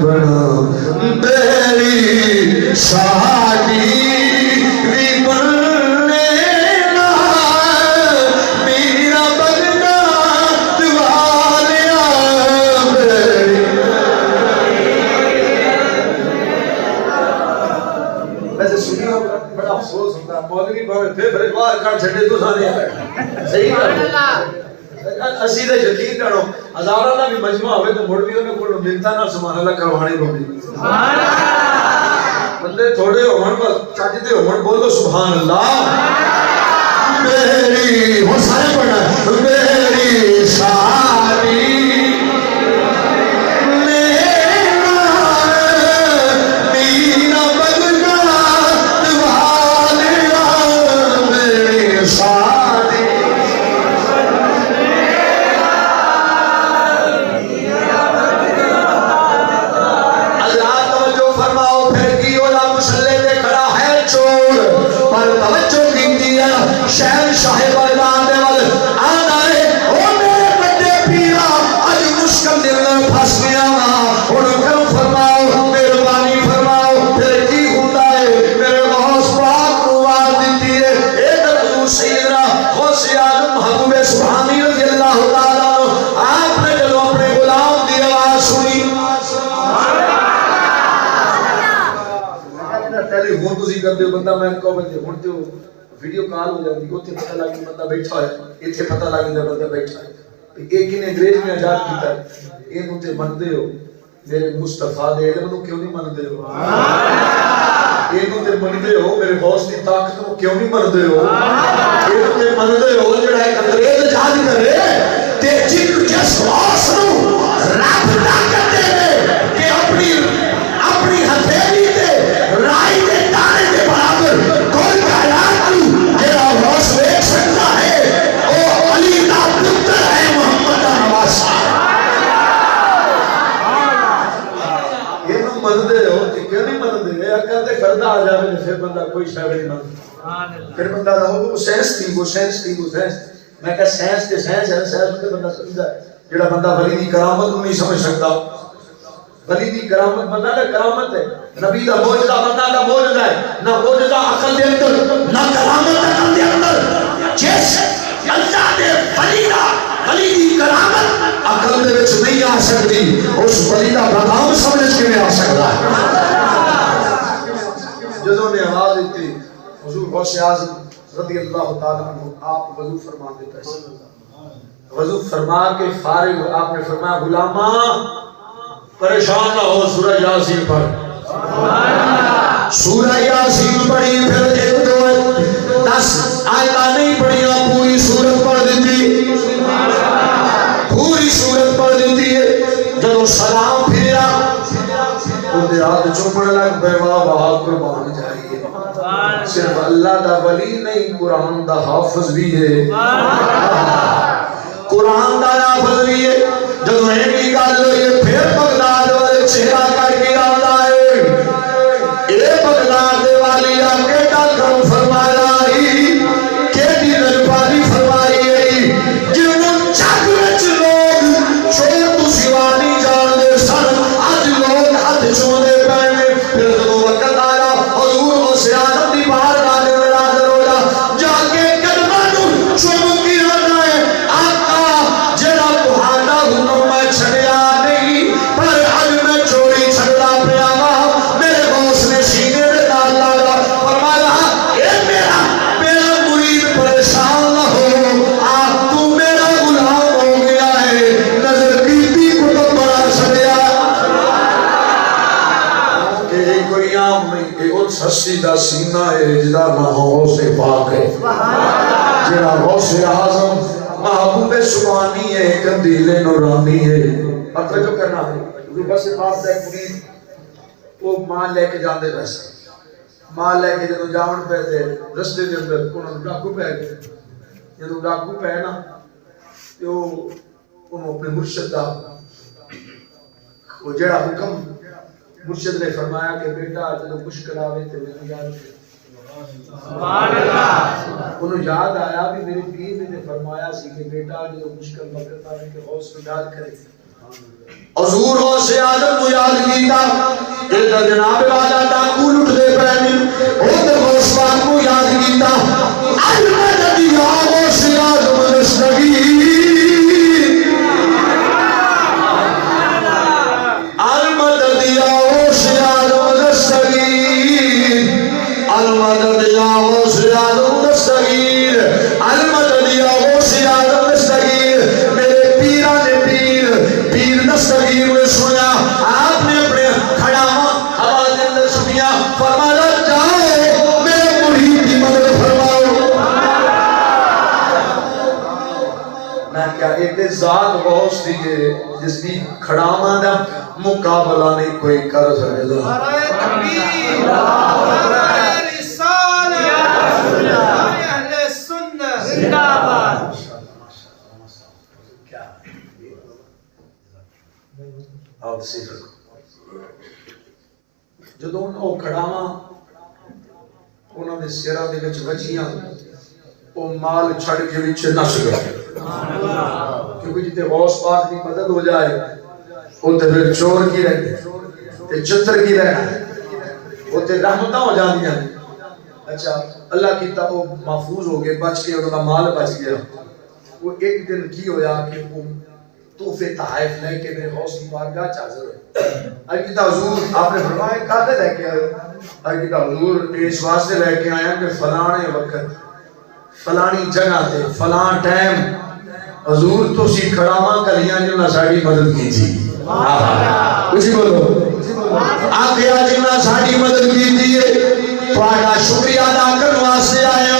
بنا بیری ساڑی بھی بننے نا میرا بغداد والیا بیری ویسے سنی ہو بڑا افسوس ہوتا مولوی باوے پھر بار کار چھڑے تو سانے صحیح ہے اسی دے یقین کرو ہزارہ دا بھی مجمع ہوئے تو مڑ بھی انہیں کوئی ملتا نہ سبحان اللہ کروانی لوگی بندے تھوڑے ہومن پر چاہتے ہومن بولو سبحان اللہ میری وہ سارے پڑھنا میری ساری میرا بغداد والیا میری ساری شہر شاہ بغداد دے وال آنا ہے او میرے بڑے پیرا اج مشکل دل میں پھس گیا نا ہن کرم فرماؤ مہربانی فرماؤ پھر کی ہوندا ہے میرے غوث پاک کو آواز دیتی ہے اے حضور سیدنا غوث عالم محبوب سبحانی رضی اللہ تعالی عنہ آپ نے جب اپنے غلام دی آواز سنی ٹیلی فون تسی کردے ہو بندہ میں کو بندے ہن تے ویڈیو کال ہو جاتی ہے پتہ لگی بندہ بیٹھا ہے اتنے پتہ لگی بندہ بیٹھا ہے ایک نے انگریز میں آزاد کیتا ہے یہ تے منتے ہو میرے مصطفیٰ دے علم نو کیوں نہیں منتے ہو یہ تے منتے ہو میرے غوث کی طاقت نو کیوں نہیں منتے ہو یہ تے منتے ہو جڑا ایک انگریز آزاد کرے تے جن جس غوث نو رب طاقت دے کہ اپنی ہتھیلی تے رائی دے دانے دے برابر کوئی کائنات جڑا غوث دیکھ سکتا ہے او علی دا پتر ہے محمد نواز یہ نو مندے ہو کہ کیوں نہیں پردہ آ جائے تو پھر بندہ کوئی شاید نہیں مانتا. پھر بندہ رہو وہ سینس تھی وہ سینس تھی وہ سینس. میں کہا سینس تے سینس ہے سینس تے بندہ سمجھدا ہے. جڑا بندہ ولی دی کرامت کو نہیں سمجھ سکتا. ولی دی کرامت بندہ دا کرامت ہے. نبی دا معجزہ بندہ دا معجزہ ہے. نہ معجزہ عقل دے اندر نہ کرامت عقل دے اندر. جس اللہ دے ولی دی کرامت عقل دے وچ نہیں آ سکتی اس ولی دا پیغام سمجھ کے نہیں آ سکتا. جدوں نے آواز دیتی حضور غوث اعظم رضی اللہ تعالی عنہ آپ وضو فرما دیتا ہے. وضو فرما کے فارغ آپ نے فرمایا غلامہ پریشان نہ ہو سورہ یاسین پڑھ. سورہ یاسین پڑھی پھر ایک دو 10 آیتاں نہیں پڑھیاں پوری سورت پڑھ دیتی. پوری سورت پڑھ دیتی ہے. جب سلام پھریا اندے ہاتھ چومن لگ پے واہ واہ قربان جائیے. صرف اللہ دا ولی نہیں قرآن دا حافظ بھی ہے. قرآن دا حافظ بھی ہے. جب ایمی گل ہوئی پھر بغداد والے چہرہ کر کے آتا ہے. اے بغداد والی آکے ڈاکم فرمایا ہی کہ دیدن پانی فرمائی ہے جنہوں چک وچ لوگ چھوڑ تو سوانی جان دے سن آج لوگ ہاتھ چھوڑے پہنے. پھر دو وقت آیا حضور غوث اعظم دی باہر گانے میں حاضر ہو جا جا کے کلمہ چھوڑ کی ہوتا ہے آقا جڑا تہاڈا حکم میں چھڑیا نہیں پر اج میں چوری چھڑدا پیا وا. میرے غوث نے سینے میں ڈال لایا فرمایا اے میرا مرید پریشان نہ ہو آپ تو میرا غلام ہو گیا ہے. نظر کیتی کو تو بڑا چھڑیا کہ کوئی عام نہیں کہ اس ہستی دا سینہ ہے جدا نام سے پاک ہے. جڑا غوث اعظم محبوب سبحانی ہے قندیل نورانی ہے. پتہ جو کرنا ہے بس پاس دا مرید وہ ماں لے کے جاندے بس ماں لے کے جدوں جاون پے تے رستے دے اندر انہاں نوں ڈاکو پے گئے. جدوں ڈاکو پے نا تے انہوں اپنے مرشد دا وہ جڑا حکم مرشد نے فرمایا کہ بیٹا جدوں مشکل آوے تے مینوں یاد کر. سبحان اللہ. انہوں یاد آیا بھی میرے پیر نے فرمایا سی کہ بیٹا جدوں مشکل وقت آوے کہ غوث کو یاد کرے. حضور غوث اعظم کو یاد کیتا. ادھر جناب والا ڈاکو لٹ دے پے ادھر غوث پاک کو یاد کیتا. المدد یا غوث اعظم دستگیر المدد یا غوث اعظم دستگیر المدد یا غوث اعظم دستگیر المدد یا غوث اعظم دستگیر. میرے پیران پیر پیر دستگیر میں سنیا آپ نے اپنے کھڑا آواز اندر سنیا فرمایا جاؤ میرے مرید کی مدد فرماؤ. میں کیا ایک ذات غوث دیئے جس کی کھڑاواں دا مقابلہ نہیں کوئی کر سکے. آپ سیکھ رکھو جدوں وہ کھڑاواں انہوں نے سیرہ دے وچ وجیاں وہ مال چھڑ کے وچ نس گئے. کیونکہ جتے غوث پاک دی مدد ہو جائے وہ تے پھر چور کی رہتے تے چتر کی رہنا وہ تے رحمتاں ہو جاندیاں. اچھا اللہ کی تا وہ محفوظ ہو گئے بچ کے انہوں کا مال بچ گیا. وہ ایک دن کی ہویا کہ وہ تحفے تحائف لے کے میرے غوث کی بارگاہ حاضر ہوئے. الکتہ حضور آپ نے فرمایا کہتے لے کے آئے. الکتہ حضور اس واسطے لے کے آیا کہ فلانے وقت فلانی جگہ تے فلان ٹائم حضور تو سی کھڑاواں کلیاں جنہاں ساڑی مدد کی تھی. کچھ بولو آگے جنہاں ساڑی مدد کی تھی تھوڑا شکریہ ادا کرنے واسطے آیا.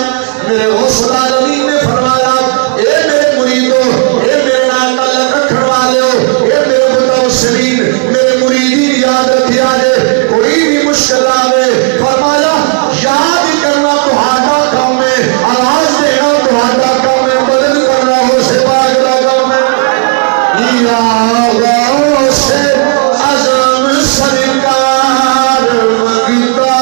میرے غوث العالمین نے فرمایا اے میرے مریدوں اے میرے نال تعلق رکھنے والے اے میرے متوسلین میرے مریدین یاد رکھیا جے کوئی بھی مشکل آوے فرمایا یاد کرنا تہاڈا کام ہے آواز دینا تہاڈا کام ہے مدد کرنا غوث پاک دا کام ہے. یا غوث اعظم سرکار منگتا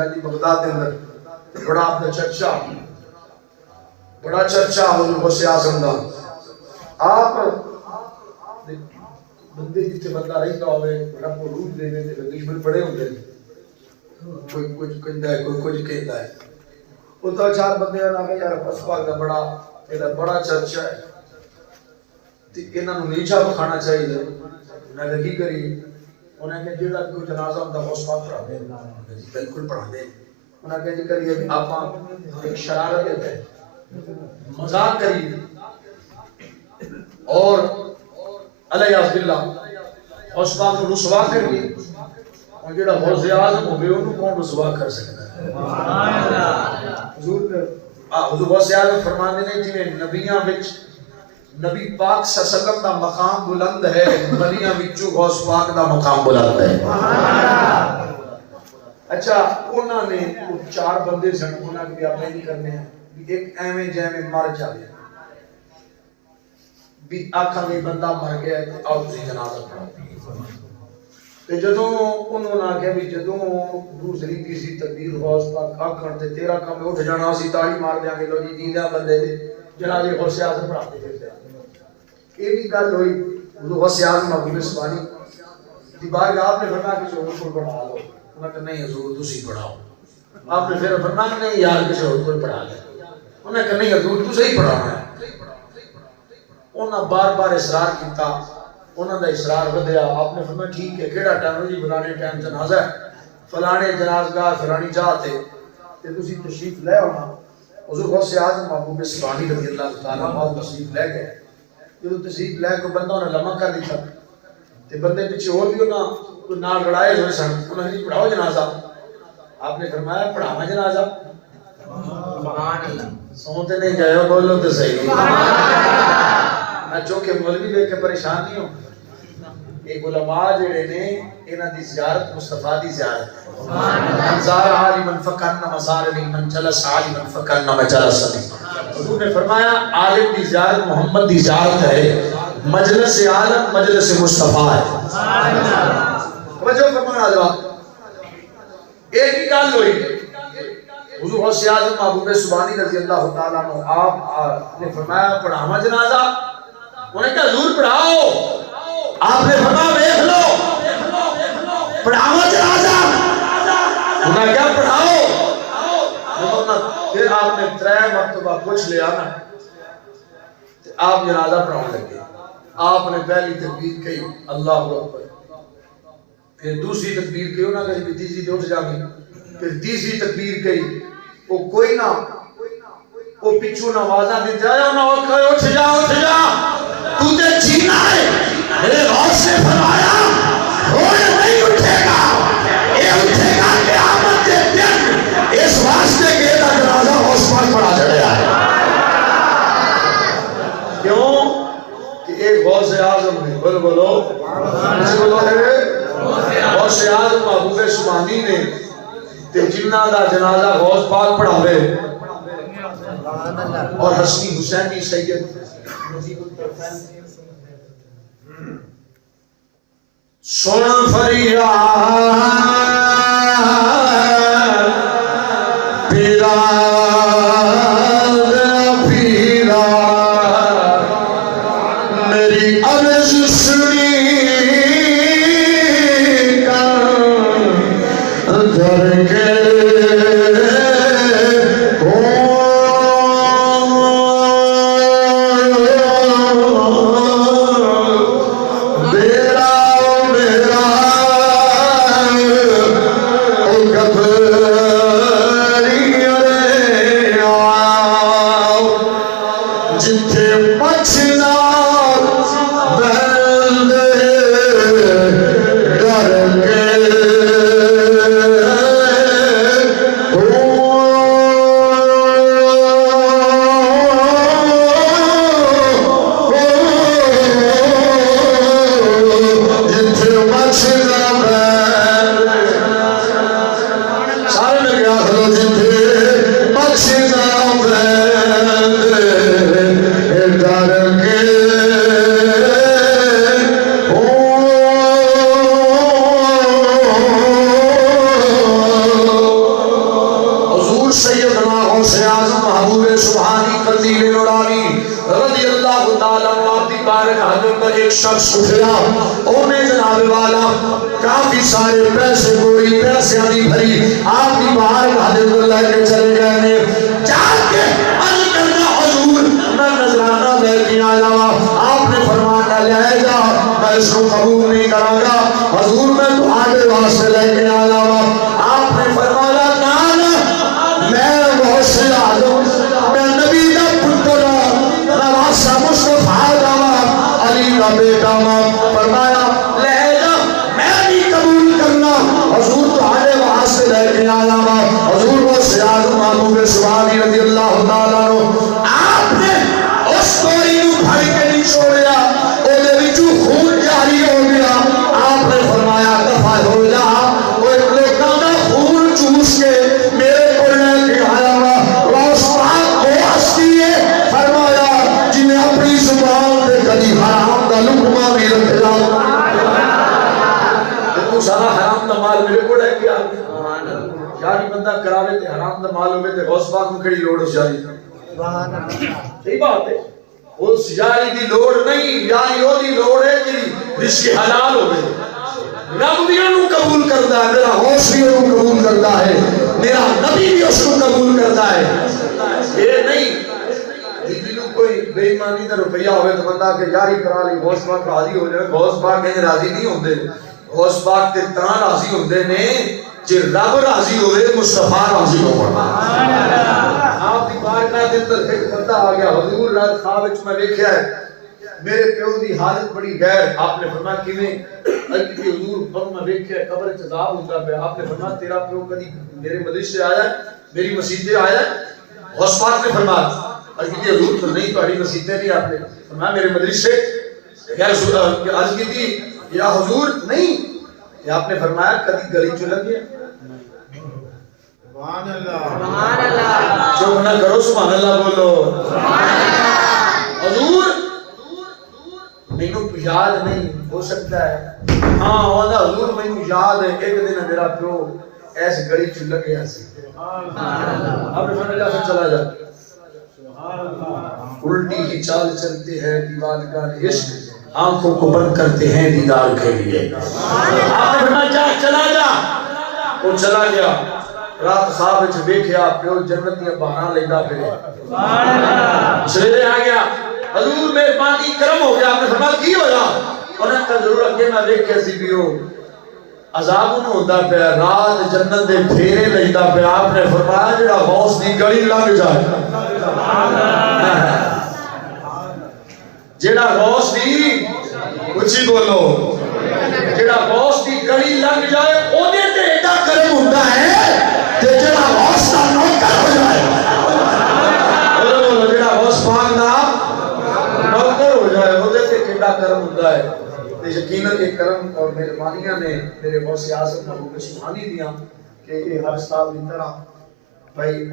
جاتی بغداد کے اندر بڑا اپنا چرچا حضور غوث اعظم دا آپ بندے جتنے بندہ رہتا ہوئے رب کو روح دینے دے دشمن بڑے ہوتے ہیں کوئی کچھ کہتا ہے کوئی کچھ کہتا ہے وہ تو چار بندے ہیں کہ یار بس پاک دا بڑا چرچا ہے تے انہاں نوں نیچا بکھانا چاہیے انہاں نے کی کری انہاں نے جیڑا کوئی جنازہ ہوندا غوث پاک پڑھا دے بالکل پڑھا دے انہاں نے کی کری آپاں ایک شرارت ہے مذاق کری اور علیہ باللہ غوث پاک کو رسوا کر کے اور جڑا غوث اعظم ہوے اونوں کون رسوا کر سکدا ہے سبحان اللہ حضور غوث اعظم فرماندے نے جویں نبیاں وچ نبی پاک صلی اللہ علیہ وسلم دا مقام بلند ہے ولیاں وچوں غوث پاک دا مقام بلند ہے سبحان اللہ اچھا انہاں نے چار بندے سن انہاں نے اپنے نہیں کرنے ایک ایویں جیویں مر جاوے بھی آکھاں گے بندہ مر گیا ہے آؤ تسی جنازہ پڑھو تے جدوں انہوں نے آکھیا بھی جدوں دوسری تیسری تکبیر غوث پاک آکھن تے تیرا کم اٹھ جانا اسی تاڑی مار دیاں گے لو جی جیندے بندے دے جنازے غوث اعظم پڑھاتے پھرتے یہ بھی گل ہوئی غوث اعظم ابو سبحانی دی بارگاہ آپ نے فرمایا کہ حضور کو پڑھا لو انہوں نے کہا نہیں حضور تسی پڑھاؤ آپ نے پھر فرمایا نہیں یار کسی اور کو پڑھا لے انہوں نے کہا نہیں حضور تسی ہی پڑھانا ہے انہوں نے بار بار اصرار کیتا انہوں نے اصرار ودیا آپ نے فرمایا ٹھیک ہے کیڑا ٹائم جی فلانے ٹائم جنازہ ہے فلانے جنازگاہ فلانی جہاں تے تسی تشریف لے آنا حضور غوث اعظم ابو سبحانی رضی اللہ تعالیٰ عنہ تشریف لے گئے جدو تشریف لے کے بندہ انہیں لمحہ کر دیتا تے بندے پیچھے اور بھی انہاں کوئی نال لڑائے ہوئے سن انہوں نے پڑھاؤ جنازہ آپ نے فرمایا پڑھاواں جنازہ سبحان اللہ سنتے نہیں جائے بولو تو صحیح میں جو کہ مولوی دیکھ کے پریشان نہیں ہوں ایک علماء جڑے نے انہاں دی زیارت مصطفیٰ دی زیارت من زار عالما فکانما زارنی من جلس عالما فکانما جلسنی حضور نے فرمایا عالم دی زیارت محمد دی زیارت ہے مجلس عالم مجلس مصطفیٰ ہے سبحان اللہ توجہ فرمانا حضرات ایک ہی گل ہوئی حضور غوث اعظم ابو سبحانی رضی اللہ تعالیٰ عنہ آپ نے فرمایا پڑھاواں جنازہ انہوں نے کہا حضور پڑھاؤ آپ نے فرمایا دیکھ لو پڑھاواں جنازہ انہوں نے کہا پڑھاؤ پھر آپ نے 3 مرتبہ پوچھ لیا نا آپ جنازہ پڑھاؤں لگے آپ نے پہلی تکبیر کہی اللہ اکبر پھر دوسری تکبیر کہی انہوں نے کہا تیسری تے اٹھ جاویں پھر تیسری تکبیر کہی وہ کوئی نہ وہ پچھو نوازاں دیتا ہے انہوں نے کہا اٹھ جا تو تے جینا ہے میرے غوث نے فرمایا روئے نہیں اٹھے گا یہ اٹھے گا قیامت کے دن اس واسطے کہ یہ جنازہ غوث پاک پڑھا چڑھیا ہے کیوں کہ ایک غوث اعظم نے بولو غوث اعظم ابو سبحانی نے تے جنہ دا جنازہ غوث پاک پڑھاوے اور حسنی حسینی سید سن فریاد پیرا پیرا میری عرض سنی در کے بارگاہ دے اندر ایک شخص اٹھیا اونے جناب والا کافی سارے پیسے کوئی پیسے دی بھری آپ کی بارگاہ دے اندر لے کے چلے گئے نے جا کے عرض کرنا حضور میں نذرانہ لے کے آیا آپ نے فرمایا لے جا میں اس کو قبول نہیں کراں گا حضور میں تمہارے واسطے لے کے آیا آپ نے فرمایا بیٹا فرمایا لے جا میں نہیں قبول کرنا حضور تمہارے واسطے لے کے آیا حضور وہ سیاد محبوب سبحانی رضی اللہ تعالیٰ عنہ آپ نے اس کوئی نو بھر کے نہیں چھوڑیا اودے وچوں خون جاری ہو گیا آپ نے فرمایا دفع ہو جا وہ لوکاں دا خون چوس کے میرے کو لے کے آیا روز پاک کو ہستی ہے فرمایا جنہیں اپنی زبان پہ کبھی حرام لقمہ بھی رکھلا تو سارا حرام دا مال میرے کو لے گیا یاری بندہ کراوے تے حرام دا مال ہوئے تے غوث پاک میں کھڑی لوڑ ہو جاری صحیح بات ہے اس یاری دی لوڑ نہیں یاری ہو دی لوڑ ہے جی رزق حلال ہوئے رب بھی انہوں قبول کرتا ہے میرا غوث بھی انہوں قبول کرتا ہے میرا نبی بھی اس کو قبول کرتا ہے یہ نہیں کوئی بے ایمانی دا روپیہ ہوئے تو بندہ کہ یاری کرا لی غوث پاک راضی ہو جائے غوث پاک کہیں راضی نہیں ہوندے غوث پاک تے تاں راضی ہوندے نے جے رب راضی ہوئے مصطفیٰ راضی ہو پڑا آپ دی بارگاہ دے اندر ایک بندہ آ گیا حضور رات خواب وچ میں دیکھیا ہے میرے پیو دی حالت بڑی غیر آپ نے فرمایا کیویں عرض کی حضور پر میں دیکھیا قبر وچ عذاب ہوندا پیا آپ نے فرمایا تیرا پیو کدی میرے مجلس سے آیا ہے میری مسجد سے آیا ہے غوث پاک نے فرمایا عرض کی حضور تو نہیں پڑھی مسیحتے نہیں آپ نے فرمایا میرے مدرس سے عرض کی تھی یا حضور نہیں یا آپ نے فرمایا کدی گلی چلن گیا سبحان اللہ چوک نہ کرو سبحان اللہ بولو حضور مینوں یاد نہیں ہو سکتا ہے ہاں وہاں حضور مینوں یاد ہے ایک دن میرا پیو ایس گلی چلن گیا سی آپ نے فرمایا سے چلا جا الٹی ہی چال چلتے ہیں دیوان کا عشق آنکھوں کو بند کرتے ہیں دیدار کے لیے آپ نے فرمایا جا چلا جا وہ چلا گیا رات خواب وچ ویکھیا پیو جنتیاں بہانا لیندا پھرے سویرے آ گیا حضور مہربانی کرم ہو گیا آپ نے فرمایا کی ہویا انہاں کا ضرور اگے میں ویکھیا سی پیو عذاب انہوں ہوندا پیا رات جنت دے پھیرے لیندا پیا آپ نے فرمایا جڑا غوث دی گلی لنگ جائے جڑا غوث دی اچھی بولو جڑا غوث دی گلی لنگ جائے او دے تے ایڈا کرم ہوندا ہے تے جڑا غوث دا نوکر ہو جائے بولو جڑا غوث پاک دا نوکر ہو جائے او دے تے کیڈا کرم ہوندا ہے تے یقیناً یہ کرم اور مہربانیاں نے میرے غوث اعظم محبوب سبحانی دیاں کہ یہ ہر سال کی طرح بھائی